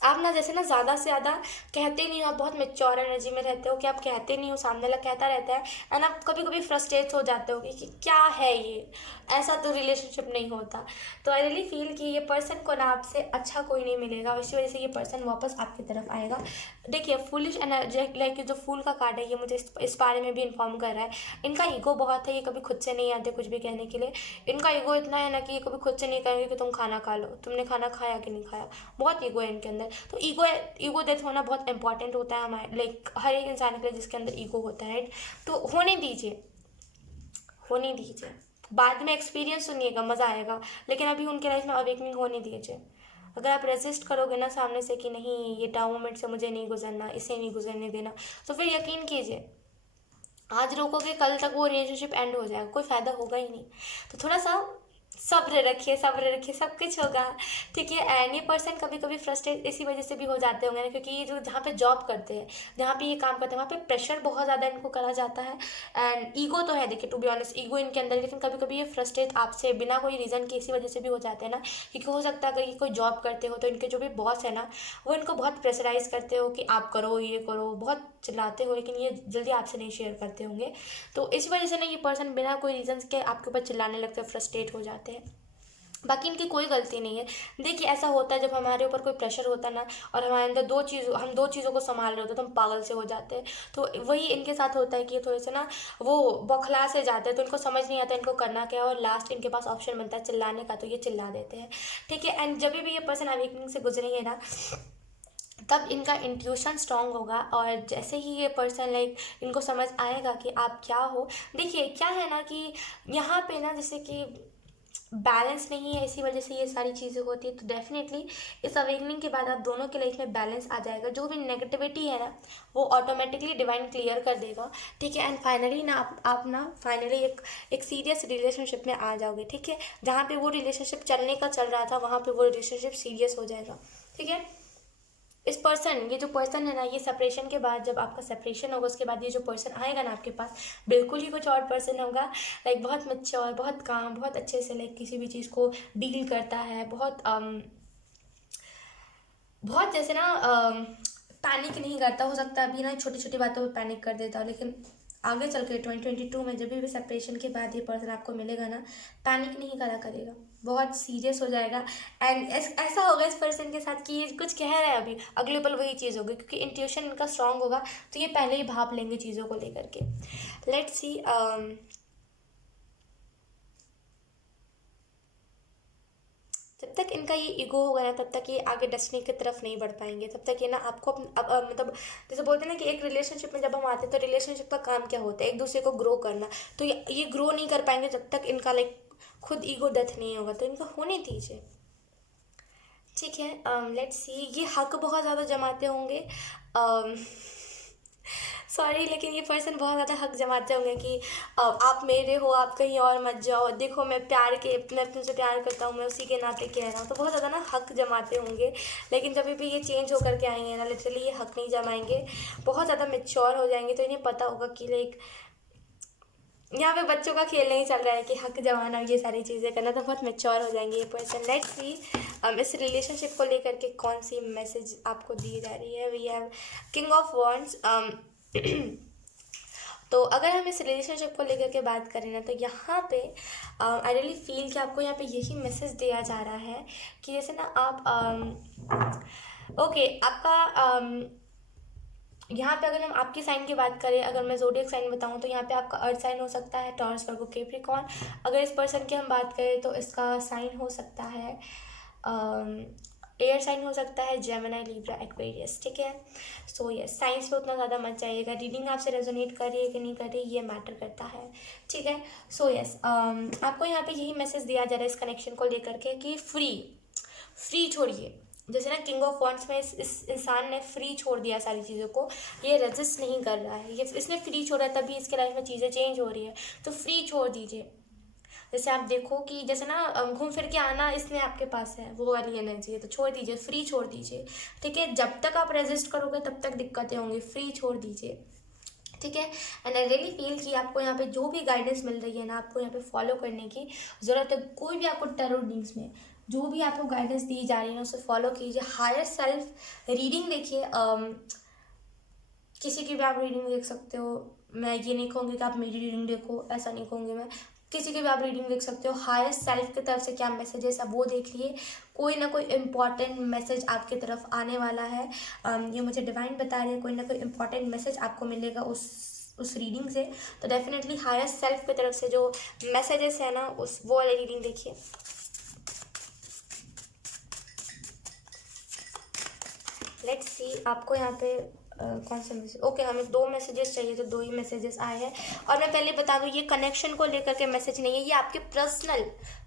आप ना जैसे ना ज़्यादा से ज़्यादा कहते नहीं हो, आप बहुत मेच्योर एनर्जी में रहते हो कि आप कहते नहीं हो, सामने वाला कहता रहता है, एंड आप कभी कभी फ्रस्ट्रेट हो जाते हो कि क्या है ये, ऐसा तो रिलेशनशिप नहीं होता। तो आई रियली फील कि ये पर्सन को ना आपसे अच्छा कोई नहीं मिलेगा, और इसी वजह से ये पर्सन वापस आपकी तरफ आएगा। देखिए फूलिश एनर्जी, लाइक जो फूल का कार्ड है, ये मुझे इस बारे में भी इन्फॉर्म कर रहा है, इनका ईगो बहुत है, ये कभी खुद से नहीं आते कुछ भी कहने के लिए। इनका ईगो इतना है ना कि ये कभी खुद से नहीं कहेंगे कि तुम खाना खा लो, तुमने खाना खाया कि नहीं खाया, बहुत ईगो है इनके अंदर। तो ईगो डेथ होना बहुत इंपॉर्टेंट होता है हमारे, लाइक हर एक इंसान के लिए जिसके अंदर ईगो होता है, राइट। तो होने दीजिए, होने दीजिए, बाद में एक्सपीरियंस सुनिएगा, मज़ा आएगा, लेकिन अभी उनके लाइफ में अवेकनिंग होने दीजिए। अगर आप रेजिस्ट करोगे ना सामने से कि नहीं ये डाउन मोमेंट से मुझे नहीं गुजरना, इसे नहीं गुजरने देना, तो फिर यकीन कीजिए आज रोकोगे कल तक वो रिलेशनशिप एंड हो जाएगा, कोई फ़ायदा होगा ही नहीं। तो थोड़ा सा सब्र रखिए, सब्र रखिए, सब कुछ होगा, ठीक है। एंड ये पर्सन कभी कभी फ्रस्ट्रेट इसी वजह से भी हो जाते होंगे ना, क्योंकि ये जो जहाँ पे जॉब करते हैं, जहाँ पे ये काम करते हैं, वहाँ पे प्रेशर बहुत ज़्यादा इनको करा जाता है। एंड ईगो तो है, देखिए टू बी ऑनेस्ट ईगो इनके अंदर, लेकिन कभी कभी ये फ्रस्ट्रेट आपसे बिना कोई रीज़न के इसी वजह से भी हो जाते हैं ना, क्योंकि हो सकता है अगर ये कोई जॉब करते हो तो इनके जो भी बॉस है ना, वो इनको बहुत प्रेशराइज करते हो कि आप करो, ये करो, बहुत चिल्लाते हो, लेकिन ये जल्दी आपसे नहीं शेयर करते होंगे। तो इसी वजह से ना ये पर्सन बिना कोई रीज़न के आपके ऊपर चिल्लाने लगते हैं, फ्रस्ट्रेट हो जाते हैं। बाकी इनकी कोई गलती नहीं है। देखिए ऐसा होता है जब हमारे ऊपर कोई प्रेशर होता है ना, और हमारे अंदर हम दो चीज़ों को संभाल रहे होते हैं, तो हम पागल से हो जाते हैं। तो वही इनके साथ होता है कि ये थोड़े से ना वो बौखला से जाते हैं, तो इनको समझ नहीं आता इनको करना क्या है, और लास्ट इनके पास ऑप्शन बनता है चिल्लाने का, तो ये चिल्ला देते हैं, ठीक है। एंड जब भी ये पर्सन अवेकनिंग से गुजरेंगे ना, तब इनका इंट्यूशन स्ट्रांग होगा, और जैसे ही ये पर्सन लाइक इनको समझ आएगा कि आप क्या हो। देखिए क्या है ना कि यहाँ पे ना जैसे कि बैलेंस नहीं है, इसी वजह से ये सारी चीज़ें होती है। तो डेफिनेटली इस अवेकनिंग के बाद आप दोनों के लाइफ में बैलेंस आ जाएगा, जो भी नेगेटिविटी है ना वो ऑटोमेटिकली डिवाइन क्लियर कर देगा, ठीक है। एंड फाइनली ना आप ना फाइनली एक सीरियस रिलेशनशिप में आ जाओगे, ठीक है। जहाँ पे वो रिलेशनशिप चलने का चल रहा था, वहाँ पे वो रिलेशनशिप सीरियस हो जाएगा, ठीक है। ये जो पर्सन है ना, ये सेपरेशन के बाद, जब आपका सेपरेशन होगा उसके बाद ये जो पर्सन आएगा ना आपके पास, बिल्कुल ही कुछ और पर्सन होगा। लाइक बहुत मैच्योर, बहुत काम, बहुत अच्छे से लाइक किसी भी चीज़ को डील करता है, बहुत जैसे ना पैनिक नहीं करता। हो सकता है अभी ना छोटी छोटी बातों पर पैनिक कर देता हो, लेकिन आगे चल के 2022 में जब भी सेपरेशन के बाद ये पर्सन आपको मिलेगा ना, पैनिक नहीं करा करेगा, बहुत सीरियस हो जाएगा। एंड ऐसा होगा इस पर्सन के साथ कि ये कुछ कह रहा है अभी अगले पल वही चीज़ होगी, क्योंकि इंट्यूशन इनका स्ट्रांग होगा, तो ये पहले ही भाप लेंगे चीज़ों को लेकर के। लेट्स सी, जब तक इनका ये ईगो होगा ना, तब तक ये आगे डेस्टिनी की तरफ नहीं बढ़ पाएंगे। तब तक ये ना आपको मतलब जैसे बोलते हैं ना कि एक रिलेशनशिप में जब हम आते हैं तो रिलेशनशिप का काम क्या होता है, एक दूसरे को ग्रो करना। तो ये ग्रो नहीं कर पाएंगे जब तक इनका लाइक खुद ईगो डेथ नहीं होगा, तो इनका होने दीजिए, ठीक है। लेट्स सी, ये हक बहुत ज़्यादा जमाते होंगे, सॉरी लेकिन ये पर्सन बहुत ज़्यादा हक जमाते होंगे कि आप मेरे हो, आप कहीं और मत जाओ, देखो मैं तुमसे प्यार करता हूँ, मैं उसी के नाते कह रहा हूँ। तो बहुत ज़्यादा ना हक जमाते होंगे, लेकिन जब भी ये चेंज होकर के आएंगे ना, लिटरली ये हक नहीं जमाएंगे, बहुत ज़्यादा मेच्योर हो जाएंगे। तो इन्हें पता होगा कि लाइक यहाँ पे बच्चों का खेल नहीं चल रहा है कि हक जमाना ये सारी चीज़ें करना, तो बहुत मेच्योर हो जाएंगे ये पर्सन। लेट्स सी इस रिलेशनशिप को लेकर के कौन सी मैसेज आपको दी जा रही है। We have king of wands. तो अगर हम इस रिलेशनशिप को लेकर के बात करें ना, तो यहाँ पे आई रियली फील कि आपको यहाँ पे यही मैसेज दिया जा रहा है कि जैसे ना आप ओके आपका यहाँ पे अगर हम आपके साइन की बात करें, अगर मैं ज़ोडिएक साइन बताऊँ तो यहाँ पे आपका अर्थ साइन हो सकता है, टॉरस, वर्गो, कैप्रिकॉर्न। अगर इस पर्सन की हम बात करें तो इसका साइन हो सकता है एयर साइन हो सकता है, जेमिनी, लिब्रा, एक्वेरियस, ठीक है। सो यस, साइंस पे उतना ज़्यादा मत जाइएगा, रीडिंग आपसे रेजोनेट कर रही है कि नहीं कर रही ये मैटर करता है, ठीक है। सो यस, आपको यहाँ पे यही मैसेज दिया जा रहा है इस कनेक्शन को लेकर के कि फ्री छोड़िए। जैसे ना किंग ऑफ वॉन्ड्स में इस इंसान ने फ्री छोड़ दिया सारी चीज़ों को, ये रेजिस्ट नहीं कर रहा है, ये इसने फ्री छोड़ा तभी इसके लाइफ में चीज़ें चेंज हो रही है। तो फ्री छोड़ दीजिए। जैसे आप देखो कि जैसे ना घूम फिर के आना इसने आपके पास है, वो वाली एनर्जी है, तो छोड़ दीजिए, फ्री छोड़ दीजिए, ठीक है। जब तक आप रेजिस्ट करोगे तब तक दिक्कतें होंगी, फ्री छोड़ दीजिए, ठीक है। एंड आई रियली फील कि आपको यहाँ पे जो भी गाइडेंस मिल रही है ना, आपको यहाँ पे फॉलो करने की ज़रूरत है। कोई भी आपको टैरो रीडिंग्स में जो भी आपको गाइडेंस दी जा रही है ना, उसे फॉलो कीजिए। हायर सेल्फ रीडिंग देखिए, किसी की भी आप रीडिंग देख सकते हो। मैं ये नहीं कहूँगी कि आप मेरी रीडिंग देखो, ऐसा नहीं कहूँगी मैं। किसी की भी आप रीडिंग देख सकते हो। हायर सेल्फ की तरफ से क्या मैसेजेस है वो देख लिए। कोई ना कोई इम्पॉर्टेंट मैसेज आपकी तरफ आने वाला है। ये मुझे डिवाइन बता रहे हैं, कोई ना कोई इम्पॉर्टेंट मैसेज आपको मिलेगा उस रीडिंग से। तो डेफिनेटली हायर सेल्फ की तरफ से जो मैसेजेस है ना, उस वो वाली रीडिंग देखिए। लेट्स सी आपको यहाँ पे कौन सा मैसेज। ओके, हमें 2 मैसेजेस चाहिए, तो 2 ही मैसेजेस आए हैं। और मैं पहले बता दूँ, ये कनेक्शन को लेकर के मैसेज नहीं है, ये आपके पर्सनल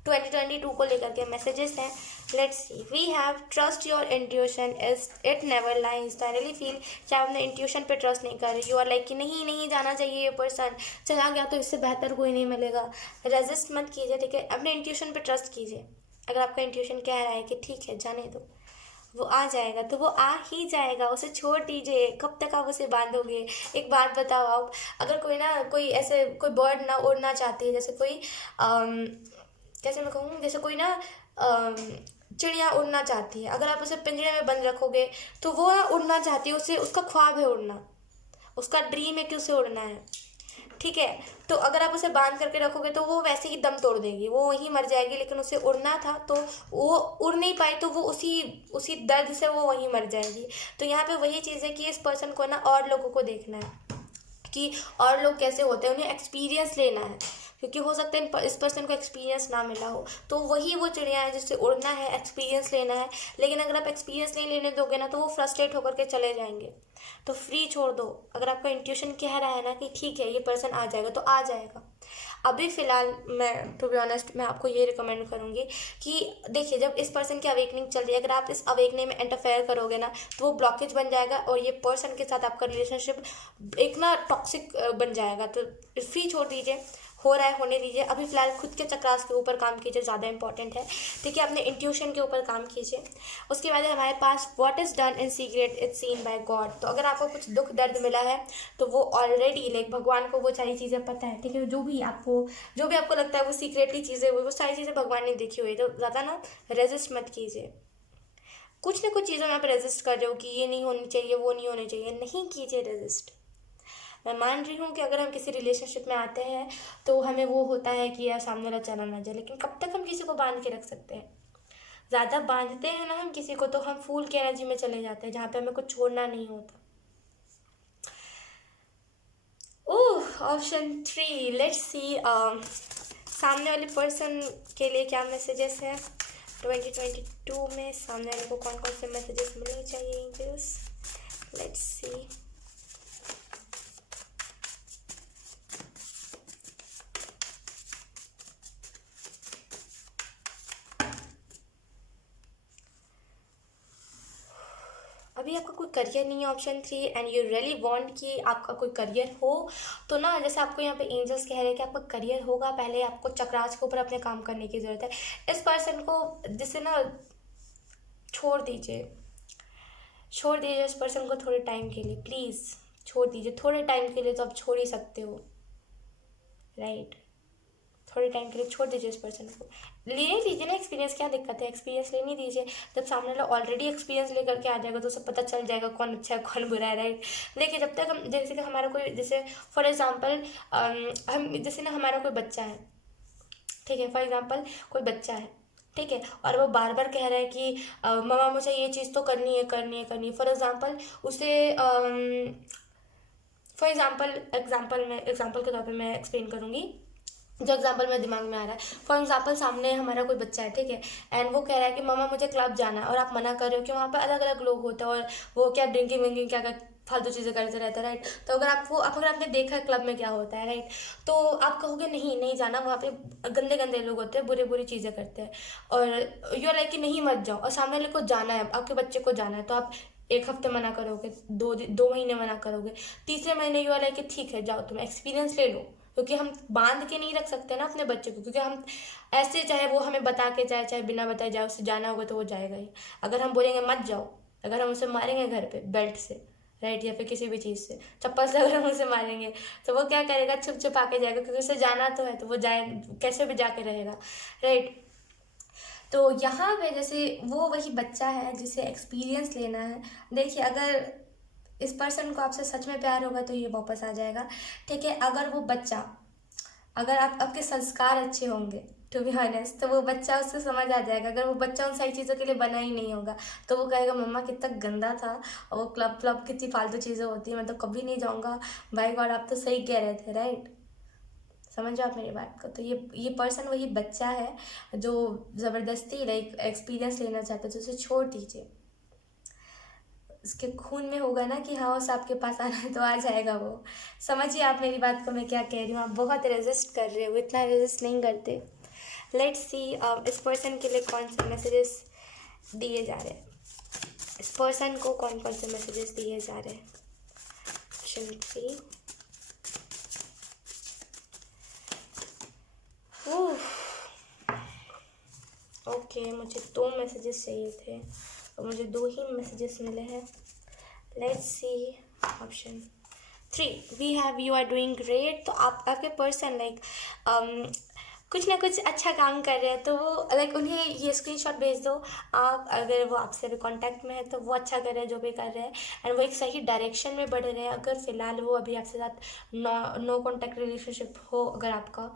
2022 को लेकर के मैसेजेस हैं। Let's see. We have trust your intuition is it never lies. I really feel कि आप अपने इंट्यूशन पे ट्रस्ट नहीं कर रहे। यू आर लाइक कि नहीं जाना चाहिए, ये पर्सन चला गया तो इससे बेहतर कोई नहीं मिलेगा। रेजिस्ट मत कीजिए, ठीक है। अपने इंट्यूशन पे ट्रस्ट कीजिए। अगर आपका इंट्यूशन कह रहा है कि ठीक है जाने दो, वो आ जाएगा तो वो आ ही जाएगा। उसे छोड़ दीजिए। कब तक आप उसे बांधोगे? एक बात बताओ आप, अगर कोई ऐसे कोई बर्ड ना उड़ना चाहती है, जैसे कोई कैसे मैं कहूँ, जैसे कोई ना चिड़िया उड़ना चाहती है, अगर आप उसे पिंजरे में बंद रखोगे तो वो उड़ना चाहती है, उसे उसका ख्वाब है उड़ना, उसका ड्रीम है कि उसे उड़ना है, ठीक है। तो अगर आप उसे बांध करके रखोगे तो वो वैसे ही दम तोड़ देगी, वो वहीं मर जाएगी। लेकिन उसे उड़ना था तो वो उड़ नहीं पाई, तो वो उसी उसी दर्द से वो वहीं मर जाएगी। तो यहाँ पे वही चीज़ है कि इस पर्सन को ना और लोगों को देखना है कि और लोग कैसे होते हैं, उन्हें एक्सपीरियंस लेना है। क्योंकि हो सकता है इस पर्सन को एक्सपीरियंस ना मिला हो, तो वही वो चिड़िया है जिससे उड़ना है, एक्सपीरियंस लेना है। लेकिन अगर आप एक्सपीरियंस नहीं लेने दोगे ना, तो वो फ्रस्ट्रेट होकर के चले जाएंगे। तो फ्री छोड़ दो। अगर आपका इंट्यूशन कह रहा है ना कि ठीक है ये पर्सन आ जाएगा, तो आ जाएगा। अभी फ़िलहाल मैं टू बी ऑनेस्ट मैं आपको ये रिकमेंड करूँगी कि देखिए, जब इस पर्सन की अवेकनिंग चल रही है, अगर आप इस अवेकनिंग में इंटरफेयर करोगे ना, तो वो ब्लॉकेज बन जाएगा और ये पर्सन के साथ आपका रिलेशनशिप एक ना टॉक्सिक बन जाएगा। तो फ्री छोड़ दीजिए, हो रहा है होने दीजिए। अभी फ़िलहाल खुद के चक्रास के ऊपर काम कीजिए, ज़्यादा इंपॉर्टेंट है, ठीक है। अपने इंट्यूशन के ऊपर काम कीजिए। उसके बाद है हमारे पास what is done in secret it's seen by God. तो अगर आपको कुछ दुख दर्द मिला है, तो वो ऑलरेडी लाइक भगवान को वो सारी चीज़ें पता है, ठीक है। जो भी आपको लगता है वो सीक्रेटली चीज़ें, वो सारी चीज़ें भगवान ने देखी हुई है। तो ज़्यादा ना रेजिस्ट मत कीजिए। कुछ ना कुछ चीज़ों में आप रेजिस्ट कर रहे हो कि ये नहीं होनी चाहिए, वो नहीं होनी चाहिए, नहीं कीजिए रेजिस्ट। मैं मान रही हूँ कि अगर हम किसी रिलेशनशिप में आते हैं तो हमें वो होता है कि यार सामने वाला चला ना जाए, लेकिन कब तक हम किसी को बांध के रख सकते हैं? ज़्यादा बांधते हैं ना हम किसी को, तो हम फूल की एनर्जी में चले जाते हैं, जहाँ पे हमें कुछ छोड़ना नहीं होता। ओह, ऑप्शन 3। लेट्स सी सामने वाले पर्सन के लिए क्या मैसेजेस है 2022 में। सामने वाले को कौन कौन से मैसेजेस मिलने चाहिए एंजल्स। Let's see. अभी आपका कोई करियर नहीं है, option 3, and you really want कि आपका कोई करियर हो। तो ना जैसे आपको यहाँ पे एंजल्स कह रहे हैं कि आपका करियर होगा, पहले आपको चक्रास के ऊपर अपने काम करने की ज़रूरत है। इस पर्सन को जिसे ना छोड़ दीजिए, छोड़ दीजिए इस पर्सन को थोड़े टाइम के लिए, प्लीज़ छोड़ दीजिए थोड़े टाइम के लिए। तो आप छोड़ ही सकते हो, राइट। थोड़े टाइम के लिए छोड़ दीजिए इस पर्सन को। लेने दीजिए ना एक्सपीरियंस, क्या दिक्कत है, एक्सपीरियंस लेने दीजिए। जब सामने वाला ऑलरेडी एक्सपीरियंस लेकर के आ जाएगा तो उसे पता चल जाएगा कौन अच्छा है कौन बुरा है, राइट। देखिए, जब तक हम जैसे कि हमारा कोई, जैसे फॉर एग्जांपल हम जैसे ना हमारा कोई बच्चा है, ठीक है। फॉर एग्जांपल कोई बच्चा है, ठीक है, और वो बार बार कह रहा है कि मम्मा मुझे ये चीज़ तो करनी है करनी है करनी है। फॉर एग्जांपल उसे फॉर एग्जांपल के तौर पे मैं एक्सप्लेन करूँगी, जो एग्जाम्पल मेरे दिमाग में आ रहा है। फॉर एग्जाम्पल सामने हमारा कोई बच्चा है, ठीक है, एंड वो कह रहा है कि मम्मा मुझे क्लब जाना है, और आप मना कर रहे हो कि वहाँ पे अलग अलग लोग होते हैं और वो क्या ड्रिंकिंग विंकिंग क्या फालतू चीज़ें करते रहते हैं, राइट। तो अगर आपने देखा है क्लब में क्या होता है, राइट, तो आप कहोगे नहीं जाना, वहाँ पे गंदे गंदे लोग होते हैं, बुरे बुरी चीज़ें करते हैं, और यू लाइक कि नहीं मत जाओ। और सामने वाले को जाना है, आपके बच्चे को जाना है, तो आप 1 हफ्ते मना करोगे, 2 महीने मना करोगे, तीसरे महीने यू लाइक कि ठीक है जाओ, तुम एक्सपीरियंस ले लो। क्योंकि हम बांध के नहीं रख सकते ना अपने बच्चे को, क्योंकि हम ऐसे, चाहे वो हमें बता के जाए चाहे बिना बताए जाए, उससे जाना होगा तो वो जाएगा ही। अगर हम बोलेंगे मत जाओ, अगर हम उसे मारेंगे घर पे बेल्ट से, राइट, या फिर किसी भी चीज़ से चप्पल से अगर हम उसे मारेंगे तो वो क्या करेगा, छुप छुप आके जाएगा, क्योंकि उसे जाना तो है, तो वो जाए कैसे भी जाके रहेगा, राइट। तो यहाँ पे जैसे वो वही बच्चा है जिसे एक्सपीरियंस लेना है। देखिए, अगर इस पर्सन को आपसे सच में प्यार होगा तो ये वापस आ जाएगा, ठीक है। अगर वो बच्चा, अगर आपके संस्कार अच्छे होंगे, टू बी ऑनेस्ट, तो वो बच्चा उससे समझ आ जाएगा। अगर वो बच्चा उन सारी चीज़ों के लिए बना ही नहीं होगा तो वो कहेगा मम्मा कितना गंदा था, और वो क्लब क्लब कितनी फालतू चीज़ें होती है, मैं तो कभी नहीं जाऊँगा। भाई गॉड, आप तो सही कह रहे थे, राइट। समझो आप मेरी बात को। तो ये पर्सन वही बच्चा है जो ज़बरदस्ती लाइक एक्सपीरियंस लेना चाहता है, तो उसे छोड़ दीजिए। उसके खून में होगा ना कि हाँ उस आपके पास आना है तो आ जाएगा वो। समझिए आप मेरी बात को मैं क्या कह रही हूँ। आप बहुत रेजिस्ट कर रहे हो, इतना रेजिस्ट नहीं करते। लेट्स सी इस पर्सन के लिए कौन से मैसेजेस दिए जा रहे हैं, इस पर्सन को कौन कौन से मैसेजेस दिए जा रहे हैं। ऑप्शन 3। ओके, मुझे 2 मैसेजेस चाहिए थे और मुझे 2 ही मैसेजेस मिले हैं। Let's see option 3। We have you are doing great. तो आपके पर्सन लाइक कुछ ना कुछ अच्छा काम कर रहे हैं, तो वो लाइक उन्हें ये स्क्रीनशॉट भेज दो। आप अगर वो आपसे अभी कांटेक्ट में है तो वो अच्छा कर रहे हैं जो भी कर रहे हैं, एंड वो एक सही डायरेक्शन में बढ़ रहे हैं। अगर फ़िलहाल वो अभी आपके साथ नो कॉन्टैक्ट रिलेशनशिप हो, अगर आपका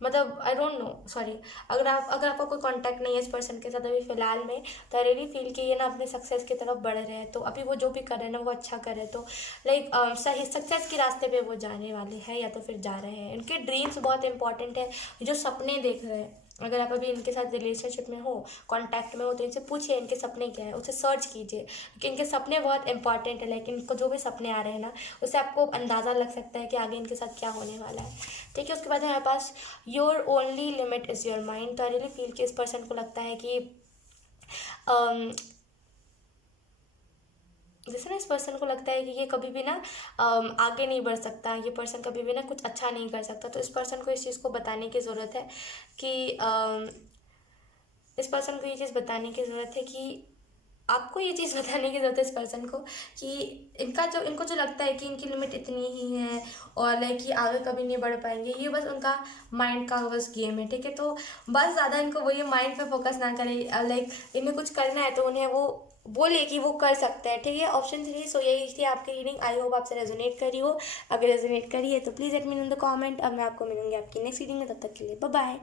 मतलब आई डोंट नो, सॉरी, अगर आपका कोई कांटेक्ट नहीं है इस पर्सन के साथ अभी फ़िलहाल में, तो आई रियली फील कि ये ना अपने सक्सेस की तरफ बढ़ रहे हैं। तो अभी वो जो भी कर रहे हैं ना वो अच्छा कर रहे हैं, तो लाइक सही सक्सेस के रास्ते पे वो जाने वाले हैं या तो फिर जा रहे हैं। इनके ड्रीम्स बहुत इंपॉर्टेंट है, जो सपने देख रहे हैं। अगर आप अभी इनके साथ रिलेशनशिप में हो, कांटेक्ट में हो, तो इनसे पूछिए इनके सपने क्या है, उसे सर्च कीजिए, क्योंकि इनके सपने बहुत इंपॉर्टेंट है। लाइक इनको जो भी सपने आ रहे हैं ना, उससे आपको अंदाज़ा लग सकता है कि आगे इनके साथ क्या होने वाला है, ठीक है। उसके बाद हमारे पास your only limit is your mind. तो आई रियली फील कि इस पर्सन को लगता है कि जैसे ना इस पर्सन को लगता है कि ये कभी भी ना आगे नहीं बढ़ सकता, ये पर्सन कभी भी ना कुछ अच्छा नहीं कर सकता। तो इस पर्सन को इस चीज़ को बताने की ज़रूरत है कि इस पर्सन को ये चीज़ बताने की ज़रूरत है कि आपको ये चीज़ बताने की ज़रूरत है इस पर्सन को कि इनको जो लगता है कि इनकी लिमिट इतनी ही है और लाइक कि आगे कभी नहीं बढ़ पाएंगे, ये बस उनका माइंड का बस गेम है, ठीक है। तो बस ज़्यादा इनको वही माइंड पे फोकस ना करें, लाइक इन्हें कुछ करना है तो उन्हें वो बोले कि वो कर सकते हैं, ठीक है। ऑप्शन 3। सो यही थी आपकी रीडिंग। आई होप आपसे रेजोनेट करी हो। अगर रेजोनेट करी है तो please let me no in the comment. अब मैं आपको मिलूंगी आपकी नेक्स्ट रीडिंग में, तब तक के लिए बाय बाय।